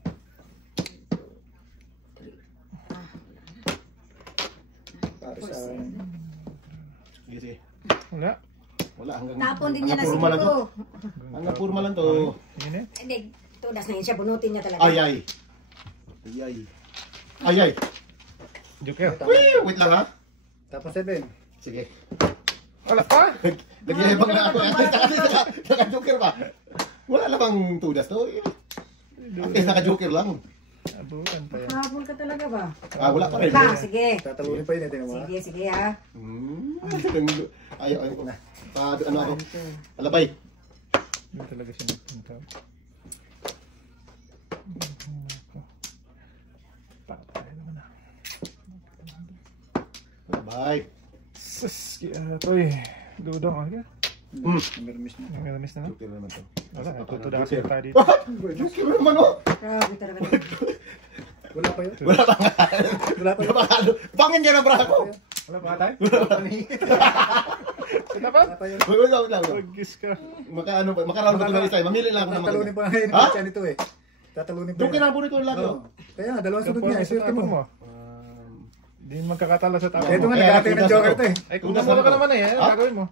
Parisa. Sige, sige. Wala. Wala hanggang... Tapon din niya na hanggang purma lang to. siguro. Hanggang purma lang to. Yun eh. Hindi, tudas na yun siya. Bunutin niya talaga. Ay, ay. Ay, ay. Ay, ay. Joker. Wait lang ha. Tapos 7. Sige. Wala pa? Nagyayabang na ako. Naka-joker pa. Wala namang tudas to. At least naka-joker lang. Abutan pa yan. Habol ka talaga ba? Wala pa rin. Ha, sige. Tatalunin pa yun, tingnan mo. Sige, sige ha. Ayaw ko na. Ano ako? Alabay. Hindi talaga siya nagpunta. Patay naman na. Alabay. Sus, kaya toy. Dudong ako. Mermis na. Nangalamis na. Joker naman to. Wala, tutudasin tayo dito. What? Joker naman oh. Grabe talaga. Wala pa yun. Wala pa nga. Wala pa yun. Pangin niya na bra ko. Wala pa tayo? Wala pa Dapat? yun. Wala. Pag-gis ka. Makaroon ko ng isa. Mamili lang ako ng Tatalunin maganda. pa ngayon. Ha? Siya nito eh. Tatalunin pa Joker yun. na po nito lang. Oo. Kaya nga, dalawang sunod niya. Swerte mo. Hindi magkakatala sa tao Ito mo. nga, nag-ate ng Joker to eh. Ay, kung namura ka naman eh. Ano Ha? gagawin mo?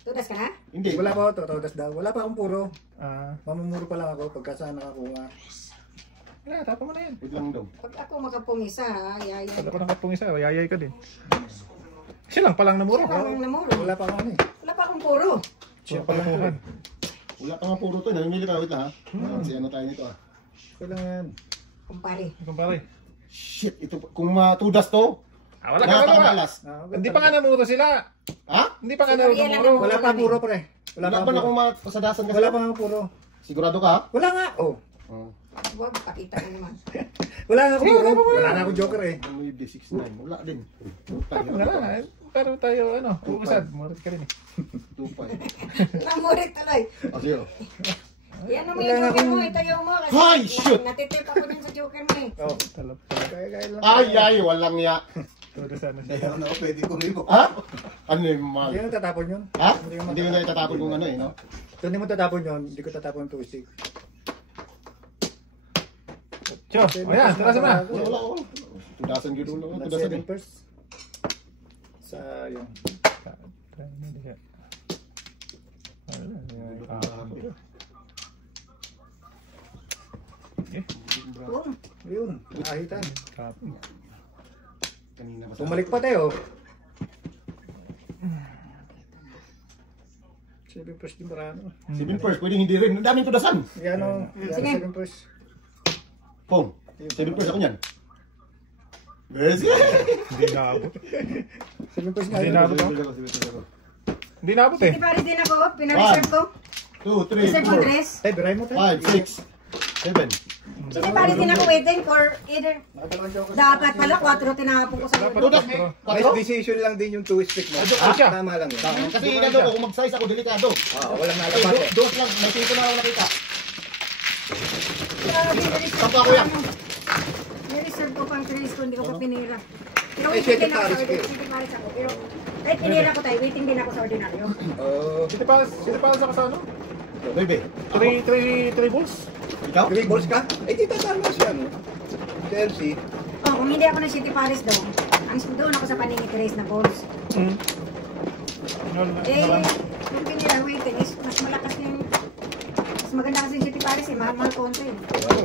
Tudas ka na? Hindi. Wala pa ako to. Todas daw. Wala pa akong puro. Ah, Mamumuro pa lang ako pagka saan nakakuha. wala, tapa mo na yan. Wait lang daw. Pag ako makapumisa ha, yaya. Wala pa nakapong isa, yayay ka din. Siya lang palang namura. Siya lang namuro. Wala pa akong ano eh. Wala pa akong puro. Siya palang kuhan. Wala pa nga puro to. Namimili ka. Wait lang ha. Kasi ano tayo nito ah. Kailangan. Kumpare. Kumpare. Shit. Ito. Kung matudas to. Wala ka wala. Nakakamalas. Hindi pa nga namuro sila. Ha? Hindi pa nga Sino yan ang namuro. Wala pa puro pre. Wala ba na kung pasadasan ka? Wala pa akong puro. Sigurado ka? Wala nga. Oh. Huwag, pakita mo naman. Wala nga akong puro. Wala nga akong Joker eh. Ano yung D69? Wala din. Wala. Pero tayo ano, uusad. Murat ka rin eh. Tupa eh. Namurit tuloy. Kasi oh. Yan ang may joker mo, itayo mo. Kasi Ay, shoot! natitip ako dyan sa joker mo eh. Oh. Talap. Kaya lang. Ay, walang ya. Todo sana siya. na pwede kong libo. Ha? Ano yung mag... Hindi mo tatapon yun. Ha? Hindi ko na itatapon kung ano eh, no? Kung hindi mo tatapon yun, hindi ko tatapon yung twistig. Cho, ayan, tara sama. Wala. Tudasan ko dulu. Nag Tudasan 7 eh. first. Sa yung. Try mo din siya. Boom. Yun. Ahitan. Kanina pa sa... Bumalik pa tayo. 7 first din marano. 7 first, pwedeng hindi rin. Ang daming tudasan. Yan o. Sige. 7 first. Pong, 7 first ako niyan. Yes! Hindi naabot. 7 first nga Hindi yun. naabot ako. Hindi naabot eh. Hindi pare din ako, pinareserve ko. 2, 3, Reserve ko 4, dress. Ay, biray mo tayo. 5, 6, 7. Hindi pare din ako waiting for either Nakadalawang Joker. dapat pala 4 tinapon ko sa Dapat ulo. Tudas, Bro. patro? decision lang din yung 2 stick mo. Ah, siya. Tama lang yun. Kasi inano ko, kung mag-size ako, delikado. Walang Kasi nalapat eh. dos lang, may sito na ako nakita. Grabe, nireserve Saan pa ko ako yan? Nireserve ko pang trace ko, hindi ko pa pinira. Pero Ay, waiting din City ako sa Paris ordinary. City Paris ako. Pero kahit pinira ko tayo, waiting din ako sa ordinaryo. Sino pa sa kasano? Bebe, 3 balls? ikaw? 3 balls ka? Eh, di tatama siya, no? Chelsea. Oh, kung hindi ako ng City Paris doon, doon ako sa paningit race na balls. Eh, yung pinira waiting is mas malakas yung mas maganda kasi yung City Paris eh, mahal-mahal konti eh.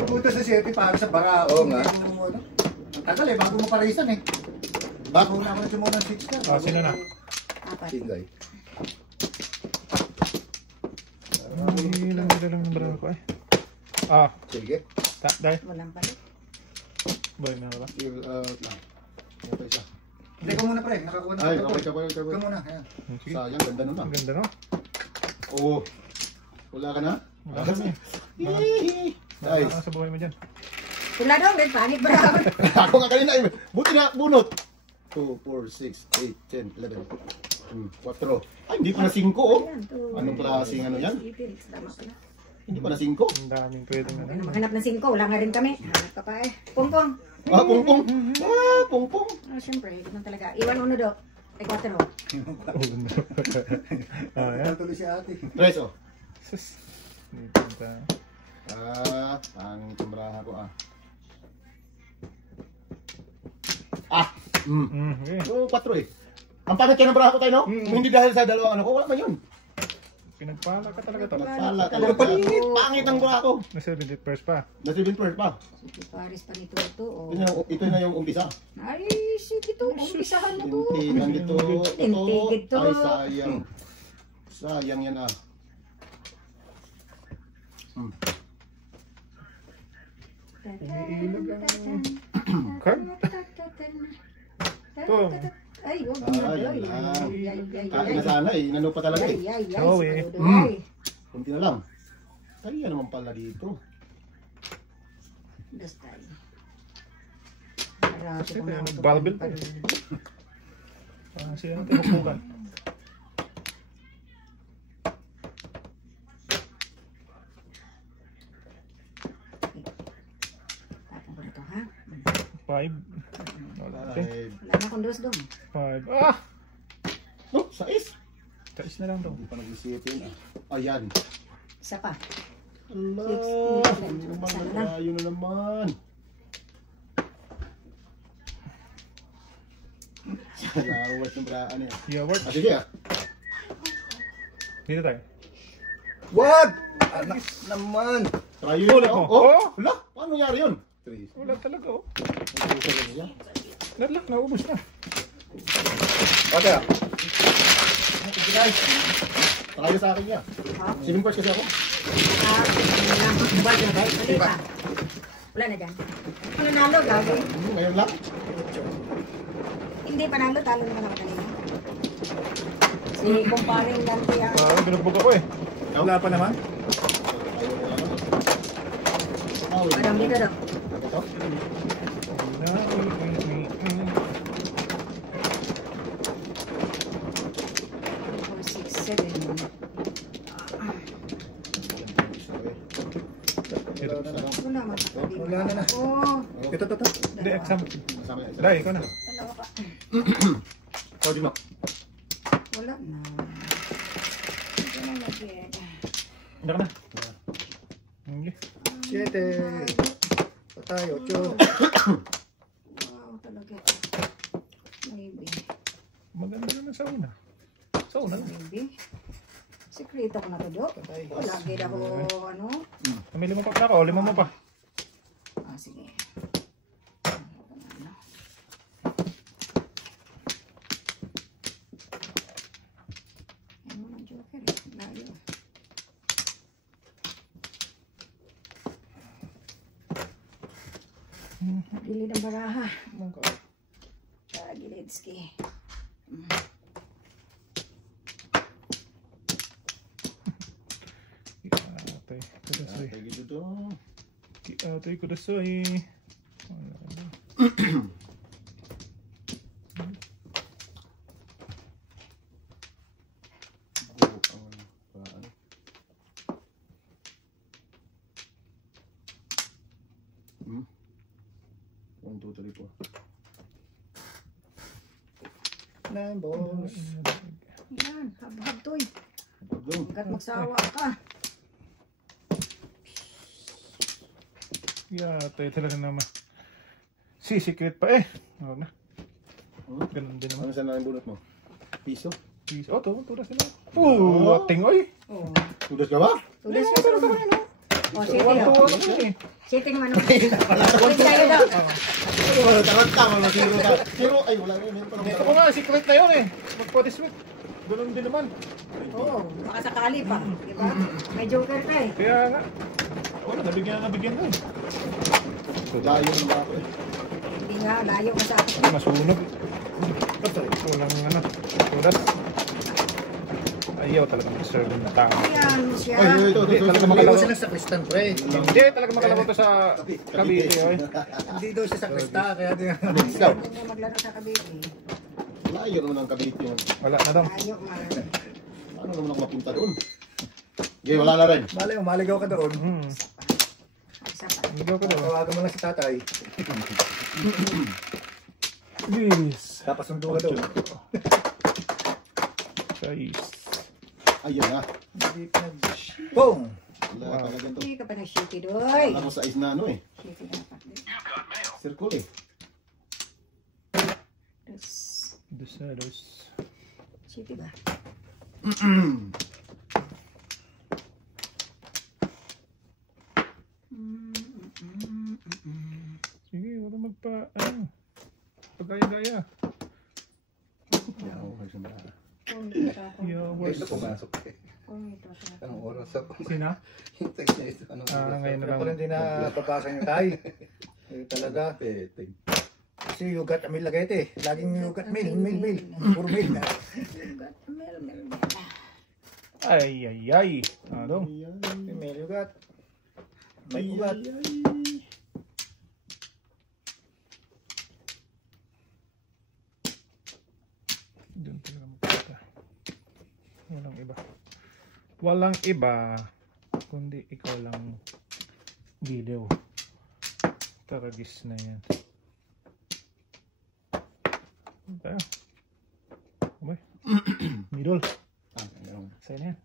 Pumunta sa City para sa bara. Oo nga. Ang tagal eh, bago mo parisan eh. Bago na ako sumuna ng 6 ka. Oh, sino na? Apat. Singay. Ilang ng barang ko eh. Ah, Sige. dahil. Walang palit. Boy, meron ba? Okay siya. Hindi ko muna pre, nakakuha na. Ay, okay ka pa. Ikaw muna. Ayan. Sige. Sayang, ganda nun ah. Ang ganda no? Oo. Wala ka na? Wala ka na eh. Nice. Sa buhay mo dyan. Wala daw, red panic brown. Ako nga kanina eh. Buti na, bunot. 2, 4, 6, 8, 10, 11, 4. Ay, hindi pa na 5 oh. Anong klaseng ano yan? Tama pala. Hindi pa na 5. Ang daming pwedeng ano. Maghanap ng 5, wala nga rin kami. Hanap ka pa eh. Pongpong. Ah, pungpong. Ah, pungpong. Oh, syempre, ito talaga. Iwan uno do. Ay, 4. Ah, yan. Tuloy si ate. Tres oh. Sus. Dito tayo. Ang tumbrahan ko ah. Okay. Oo, 4 eh. Ang pangit kaya ng braha ko tayo, no? Kung hindi dahil sa dalawang ano ko, wala man yun. Pinagpala ka talaga to. Pala talaga. Pangit ang buha ko. Na 71st pa. Na-7 first pa. Sige, pares pa nito ito. Oh. Ito na yung umpisa. Ay, sige to. Umpisahan mo to. Tintigan dito. Tintigid to. Ay, sayang. Sayang yan ah. Iniilag ang card. Ito. Ay, huwag Ay, na. yan Ay, lang. ay, ay, ay, Kain na ay. sana eh. Inano pa talaga Ay, eh. ay, ay, Oo, eh. siguro, ay. Kunti na lang. Kaya naman pala dito. Basta ay. Marami Kasi kong ito, mga barbell pa. Kasi ano tayo hukukan. Tapos ko na to, ha? 5. Wala natin. Ay, Wala na akong dos-dom. 5. Ah! no, sais. Tais na lang daw. Hindi pa nag-isipin ah. Ayan. Isa pa. Allah. Yes. Ano naman, naglayo na naman. Nakawas ng braan eh. Yeah, work. Ah, sige ah. Dito tayo. What? Anak naman. Try yun. Ulit mo. Oh, Oh. wala. Paano nangyari yun? Wala talaga oh. Siya. Nalak, naubos na. Okay ah. Guys, tayo sa akin niya. Swimming course kasi ako. Wala na dyan. Panalo, gagawin. Ngayon lang. Hindi panalo, talo naman ako kanina. Si kumparing ganti ang... Binugbog ako eh. Wala pa naman. Madam dito daw. Ito. Four, six, seven. Wala makakabili. Wala na na. Oo. Ito. Hindi, exam. Kasama yan. Dahil, ikaw na. Dalawa pa. Pwede mo. Wala na. Ito na lagi. Hindi ka na. Okay. 7. Patay, 8. Wow, talaga. Maybe. Maganda na sa una. Sa una. Maybe. Sekreto ko na to, Dok. Wala gid ako, ano. May 5 pa na ako. 5 mo pa. Ah, sige. Ano ang joker eh. Layo. Gilid ang baraha. Gilidski. Kiatay. Kudasay. Kaya dito. Kiatay, kudasay. One, two, three, four. 9 boss. Yan, hab-hab to'y. Pagong. Hanggat magsawa ka. Kiatay talaga naman. Secret pa eh. Oo na. Ganun din naman. Ano saan na yung bunot mo? Piso? Peace. Oh, turas sila. Ating oy. Oo. Tudas ka ba? Tulis ka Turas ito. ako yun oh. O, city One daw. to ako eh. City naman ako. Ulit sa'yo daw. Wala tama na zero ka. Zero ay wala na yun. Ito ko nga, secret na yun eh. Magpa-diswit. Ganun din naman. Oo, baka sakali pa. Diba? May joker ka eh. Kaya nga. Wala, nabigyan ko eh. Layo ng bako eh. Hindi nga, layo ka sa akin. Masunog. Walang ano. Turas. Ayaw talaga mag-serve ng tao. Ayan siya. Ay, ito. Hindi talaga Hindi makalawa. ko siya sa kristan ko eh. Hindi talaga makalawa to sa Cavite oy. Hindi daw siya sa kristan. Kaya di Ikaw. Hindi niya maglaro sa Cavite. Layo naman ang kabit yun. Wala na daw. Layo man. Paano naman ako mapunta doon? Okay, wala na rin. Malay mo, maligaw ka doon. Isa pa. Hindi ko daw. Tawagan mo lang si tatay. Please. Tapos sundo ka doon. Guys. Ayun na. Hindi ka boom! Wala talaga to. Hindi ka pa nag-shitty doy. Wala ko sa is na ano eh. Shitty dapat. Circle eh. Dos. Dos. Shitty ba? Kung ito ako. Yowers. Ito pumasok eh. Kung ito ako. Anong oras ako? Sina? Hintay niya ito. Anong oras Ngayon na Kaya lang. pala hindi na babasa niya tayo. Eh, talaga. Peting. Kasi yugat amil lagay ito eh. Laging yugat mil. Puro mil na. Mel. Ay, ay, ay. Ano? Mil yugat. May ugat. Doon talaga magpunta. Walang iba. Walang iba. Kundi ikaw lang. Video. Taragis na yan. Tayo. Abay. Middle. Ayun. Sa'yo na yan.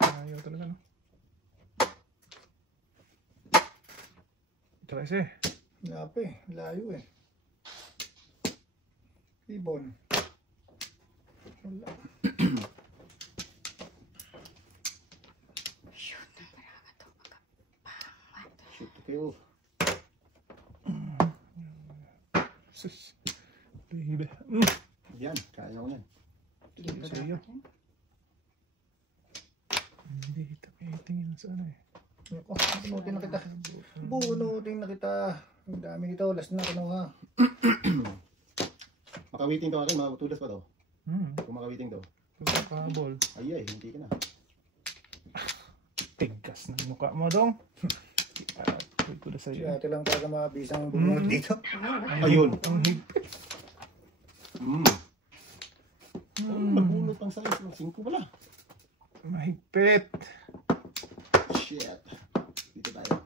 Ayaw talaga, no? Ito kasi. Nape, layo eh. Ibon. Wala. Shoot to kill. Sus. Baby. Yan, kaya ko yan. Dito Sa iyo. dapat yan. Hindi kita tingin sa ano eh. Oh, bunutin na kita. Bunutin na kita. Ang dami nito. Last na kinuha. Makawiting to akin, matulas pa to. Kung makawiting to. Kabol. Ay, hindi ka na. Tigas ng mukha mo dong. Ito'y ko na Si sa'yo. ate lang talaga mabisang bunot dito. Ayun. Ang higpit. Nabunot ang size ng 5 pala. Mahigpit. Shit. Dito tayo.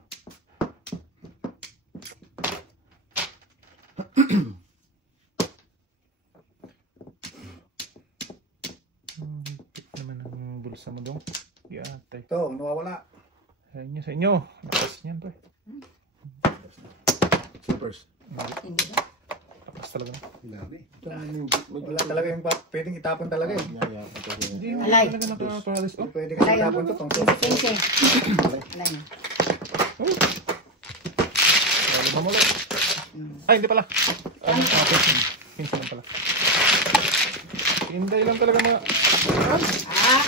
Mahigpit naman ang bulsa mo dong. Yatay. Ito, nawawala. Sa inyo. Lakas niyan to eh. Slippers. Hindi ba? Lakas talaga. Grabe. Wala talaga yung pwedeng itapon talaga eh. Hindi mo Alay. talaga nakakapalis. Oh. Pwede kasi Alay, itapon to. Pang to. Pinse. Alay. Lalo mamulot. Ay, hindi pala. Ano? Pinsan lang pala. Hinday lang talaga mga...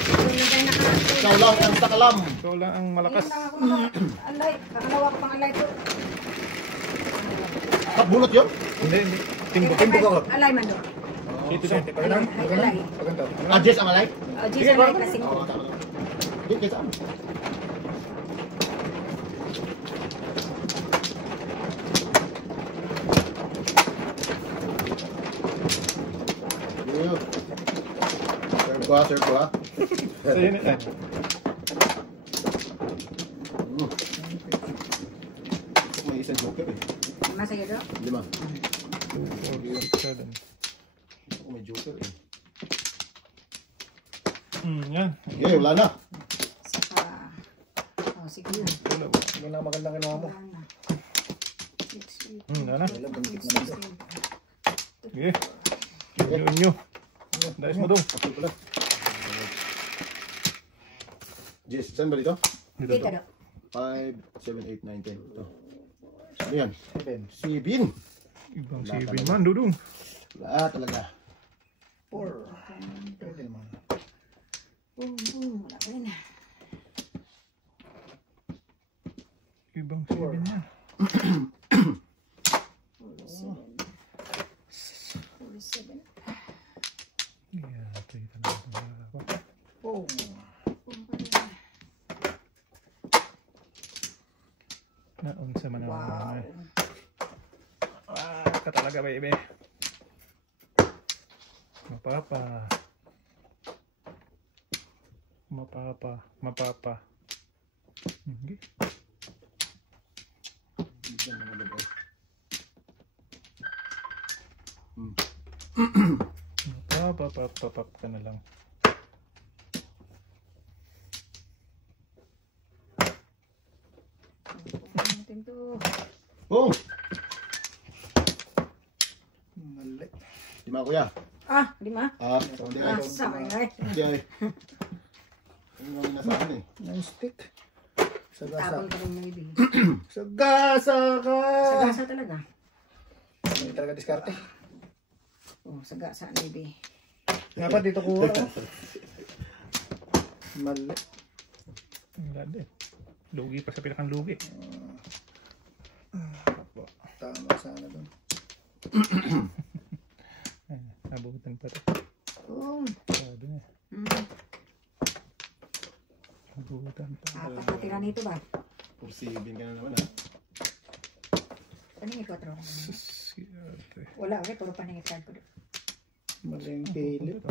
Hindi na ka. Ikaw lang ang takalam. Ikaw lang ang malakas. Alay. Kakalawa ko pang alay to. Bunot yun? Hindi. Timbok. Timbok ako. Alay man do. Ito doon. Pagandang? Alay. Pagandang? Adjust ang alay? Jis alay kasi. Oo, tama. Dito kita. Yun. Serve ko ha. Sa'yo na. May isang joker eh. Masaya do. 5. 2, 4, 6, 7. Ako may joker eh. Yan. Okay, wala na. Saka. Oh, sige na. Wala. Hindi na magandang kinuha mo. Wala na. 6, 8, Wala na. Wala, buntik naman to. Sige. Nyo. Dais mo dong. Okay pala. Jess, saan ba dito? Dito Dito to. do. 5, 7, 8, 9, 10. Ito. Ano yan? 7. 7. Ibang Wala sibin talaga. man, dudong. Wala talaga. 4. Pwede naman. Boom, boom. Wala pa rin. Ibang sibin yan. 47. Yeah, ito yung tanong ko. Oh. Naunsa man ang Wow. ka talaga, baby. Mapapa. Hindi. Mapapa ka na lang. Natin to. Boom! Mali. 5 kuya. Ah, 5. Hindi Ah, ay. sabay ay. Hindi ay. Ano yung nasa akin eh. Non-stick. Sagasa. Tapon ka rin maybe. Sagasa ka! Sagasa talaga. Hindi talaga diskarte. Oh, saga sa nibi. Dapat dito kuha. Oh. Mali. Wala din. Lugi pa sa pinakang lugi. Tama sana doon. Nabutan pa ito. Oh. Sabi niya. Nabutan pa. Apat na tira nito ba? Pursibin ka na naman ha. Paningit 4. Siarte. Wala, okay. Puro paningit card ko doon. Maling pili.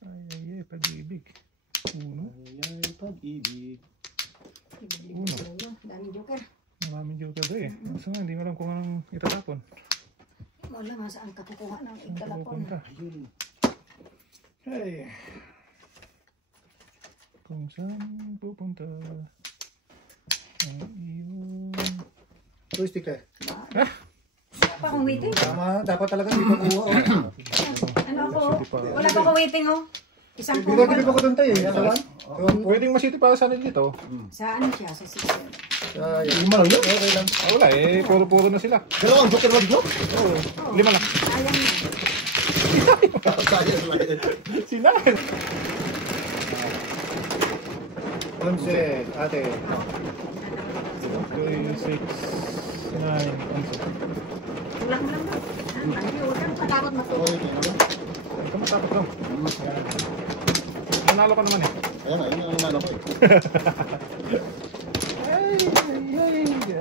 Ay, pag-ibig. Uno. Ay, pag-ibig. Uno. Dami joker. Maraming joker ba eh. Masa nga, hindi mo alam kung anong itatapon. Wala nga saan ka kukuha ng Ang ikalapon. pupunta. Ayun. Ay. Kung saan pupunta. Ang iyong... Two sticker. Wala pa akong waiting. Tama, dapat talaga dito kuha. Oh. Ano ako? Wala pa akong waiting oh. Isang Dito kuha. ko doon tayo. Ano ba? Pwedeng masiti para sa dito. Sa ano siya? Sa 6. Ay. Lima lang yun? Okay lang. Ah, wala eh. Puro-puro na sila. Dalawang joker mo dito? Oo. 5 lang. Sayang na. Sayang lang yun. Sila. 11, ate. 3, 6, 9, 11. Tulak mo lang daw. Hindi, huwag kang patakot matulog. Ito matapos lang. Nanalo ka naman eh. Ayan na, yun ang inano ko eh. Ay.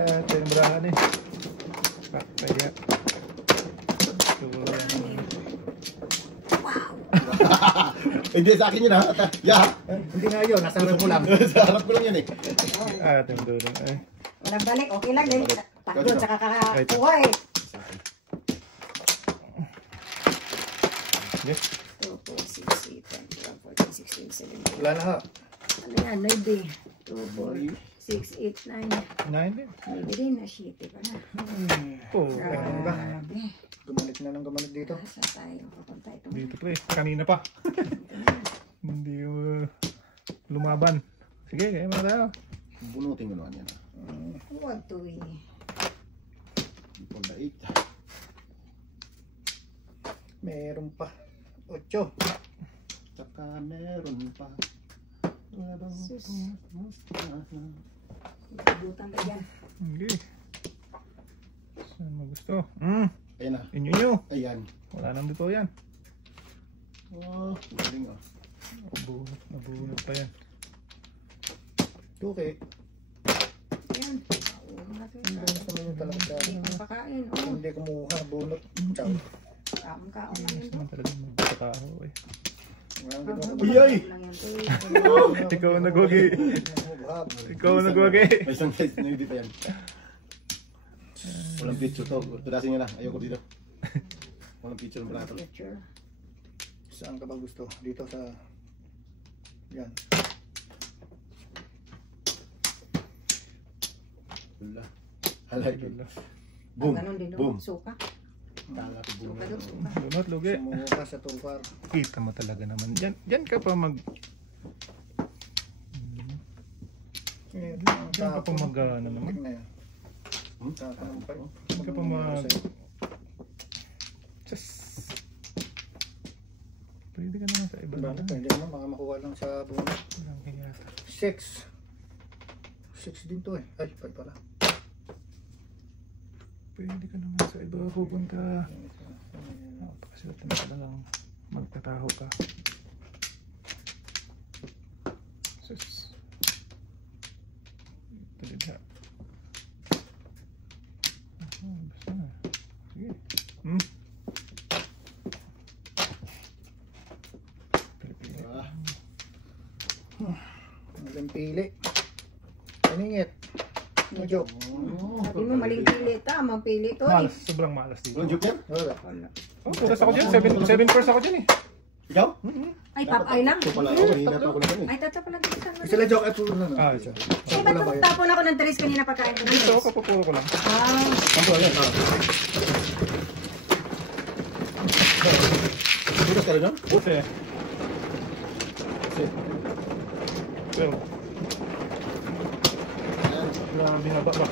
Ate, murahan eh. Kaya. Hindi sa akin yun ha. Yeah. Hindi nga yun, nasa harap mo lang. Sa harap ko lang yan eh. Ate, murahan eh. Walang balik, okay lang din. Takbo, tsaka kakakuha eh. Yes. 2, 4, 6, 8, 10, 11, 14, 16, 17. Wala na ha. Ano yan? 9. 2, 4, 6, 8, 9. 9 din. Maybe din na shitty pa na. Oh, Grabe. Gumalik na ng gumalik dito. Saan tayo? Papunta ito. dito pre. Kanina pa. Hindi lumaban. Sige, kaya mga tayo. Bunutin ko naman yan. Huwag to eh. For the 8. Meron pa. 8. Saka meron pa. Sus. Ipabutan ka dyan. Hindi. Saan mo gusto? Ayan na. Inyo. Ayan. Wala nang dito yan. Oh, galing ah. Nabunot pa yan. Okay. Yan. Pauwi natin. Ang gusto mo yun talaga sa akin. Ang pakain. Oh. Hindi kumuha, bunot. Ciao. Kaon lang yun. Naman talaga magkatao eh. Walang ginawa. Uy, ay! Lang yan, to. Ikaw ang nagwagi. Ikaw ang nagwagi. May isang size na dito yan. Walang picture to. Tudasin nyo na. Ayoko dito. Walang picture ng plato. Picture. Saan ka ba gusto? Dito sa... Yan. Wala. Halay. Wala. Boom. Ganon din Boom. doon. Suka. Tanga ko boom. Suka doon. Suka. Bunot, lugi. Sumuha ka sa tulpar. Kita mo talaga naman. Diyan ka pa mag... Diyan ka pa mag... Ano naman? Na yan. Tatanong pa yun. Diyan ka pa mag... Just... Pwede ka naman sa iba na Bakit lang. hindi naman makamakuha lang sa bunot. Walang kanyata. 6. 6 din to eh. Ay, 5 pala. Pwede ka naman sa iba pupunta. Napakasilat na talagang magtataho ka. Sus. Ito din ha. Basta na. Sige. Pili-pili. Maling pili. Paningit. Medyo. Sabi mo maling pili. Tamang pili to. Malas. Sobrang malas dito. Walang joke yan? Wala. Oh, puras ako dyan. 7 course ako dyan eh. Ikaw? Ay, Popeye lang. Ito pala ako. Kanina pa ako na ganun eh. Ay, tata pala dito. Sila joke at puno na. Ah, ito. Eh, ba't tapon ako ng tres kanina pagkain ko ng Ito, tres? kapupuro ko lang. Ah, Ano yan? Bukas ka rin nun? Kasi, pero, Ayan. Grabe haba ba?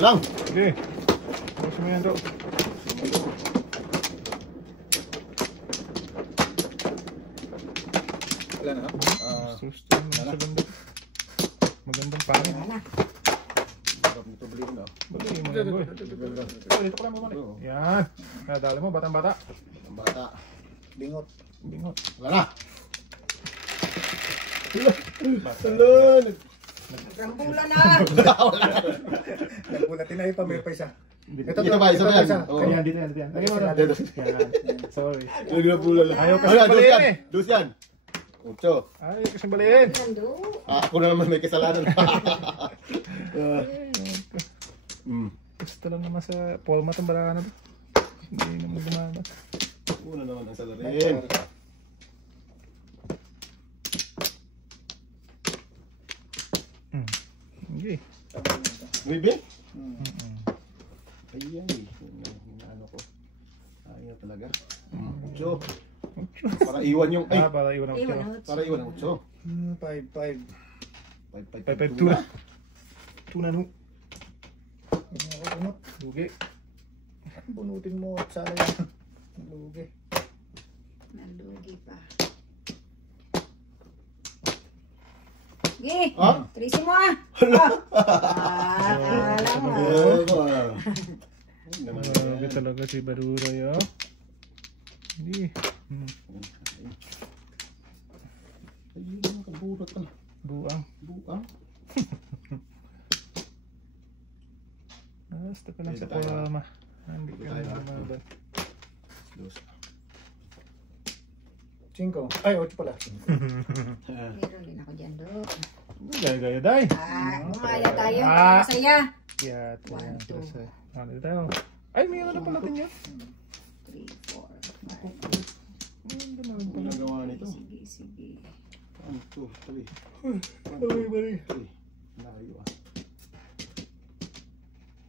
Lang. Sige. Tapos mo yan daw. Wala na. Susto naman sa ganda. Magandang pangit. Wala na. Sarap nito balik na. Bagay mo yan, boy. Oh, dito ko lang muna. Yan. Nadali mo, batang bata. Ang bata. Bingot. Bingot. Wala na. Salon. Rambulan na. Nagpulatin na pa, may pa isa. Ito ba? Isa ba yan? Oo. Kaya dito yan, dito yan. Lagyan mo na. Dito. Yan. Sorry. Lagi na pula lang. Ayaw kasi Wala, baliin dos yan. eh. Dos yan. Ocho. Ayaw kasi baliin. Nando. Ako na naman may kasalanan. Gusto lang naman sa format ang baraka na to. Hindi naman gumana. Una naman ang salarin. Hindi. Bibi? Ayan eh. Ano ko. Ayaw talaga. Ocho. Para iwan yung... Ay! Para iwan ang Iwan utyo. na. Para iwan ang ocho. 5-5. 5-5-2 na. 2 na no. Bunot. Lugi. Bunutin mo at sana yan. Lugi. Nalugi pa. Sige. Ha? Trisi mo ah. Akala mo. Grabe talaga si Baruray oh. Hindi. Ayun, kaburat ka na. Buang. Buang. Basta ka lang Dito sa tayo. forma. Hindi Dito ka tayo, na ha? lumaban. Dos. 5. Ay, 8 pala. Meron din ako dyan do. Gaya-gaya day. Umaya tayo. Ah. Masaya. Kaya ito yan. 1, 2. Ano dito tayo? Ay, may ano na pala din yan. 3, 4, 5. Ano na rin pala. Nagawa nito. Sige, sige. 1, 2, 3. Bari. 3. Layo ah.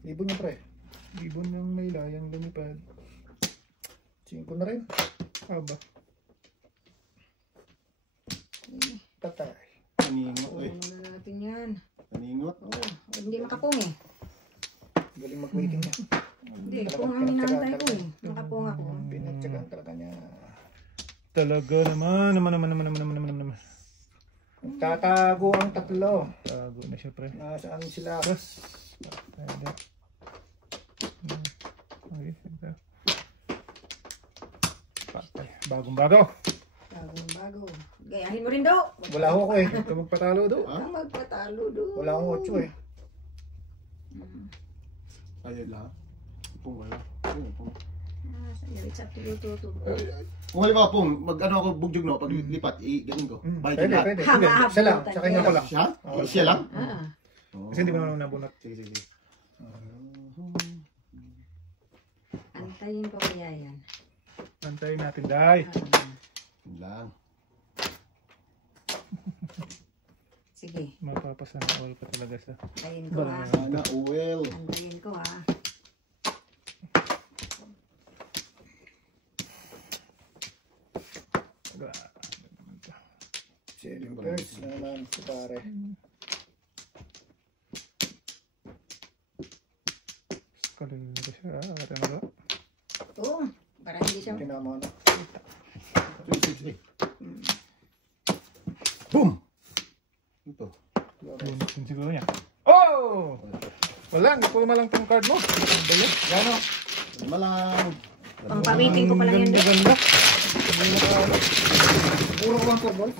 Ibon niya pre. Ibon yung may layang lumipad. 5 na rin. Aba. Patay. Naningot eh. Ano na natin yan? Naningot. Oh, hindi makapong eh. Galing mag-waiting niya. Hindi, kung ang hinahantay ko eh. Makapong ako. Pinagtsagaan talaga niya. Talaga naman. Tatago ang tatlo. Tago na siya pre. Nasaan sila? Plus. Ada. Okay, ito. Patay. Bagong-bago. Bagong bago. Gayahin mo rin do. Wala ako eh. Huwag ka magpatalo do. Ang magpatalo do. Wala akong 8 eh. Ayun lang. Pung wala. Ayun, pung. It's up to you to. Kung halimbawa pong, mag-ano ako bugjog no, pag lipat, ganun ko. Bayad Pwede, lahat. pwede. Hindi, siya lang. Sa kanya ko lang. Siya? Siya lang? Ah. Kasi hindi ko naman nabunot. Sige, sige. Antayin ko kaya yan. Antayin natin, day. Yun lang. Sige. Mapapasana all pa talaga sa. Antayin ko ha. Sana, well. Antayin ko ha. Selling first naman si pare. Kalil ko siya. Ate na ba? Oo. Para hindi siya. Tinama na. Sige, sige. Boom! Ito. Bunot din siguro niya. Oh! Wala, hindi ko malang tong card mo. Ano ba yun? Gano? Malang. Pang pamiting ko pa lang yan do. Ganda. Puro 1 for ball.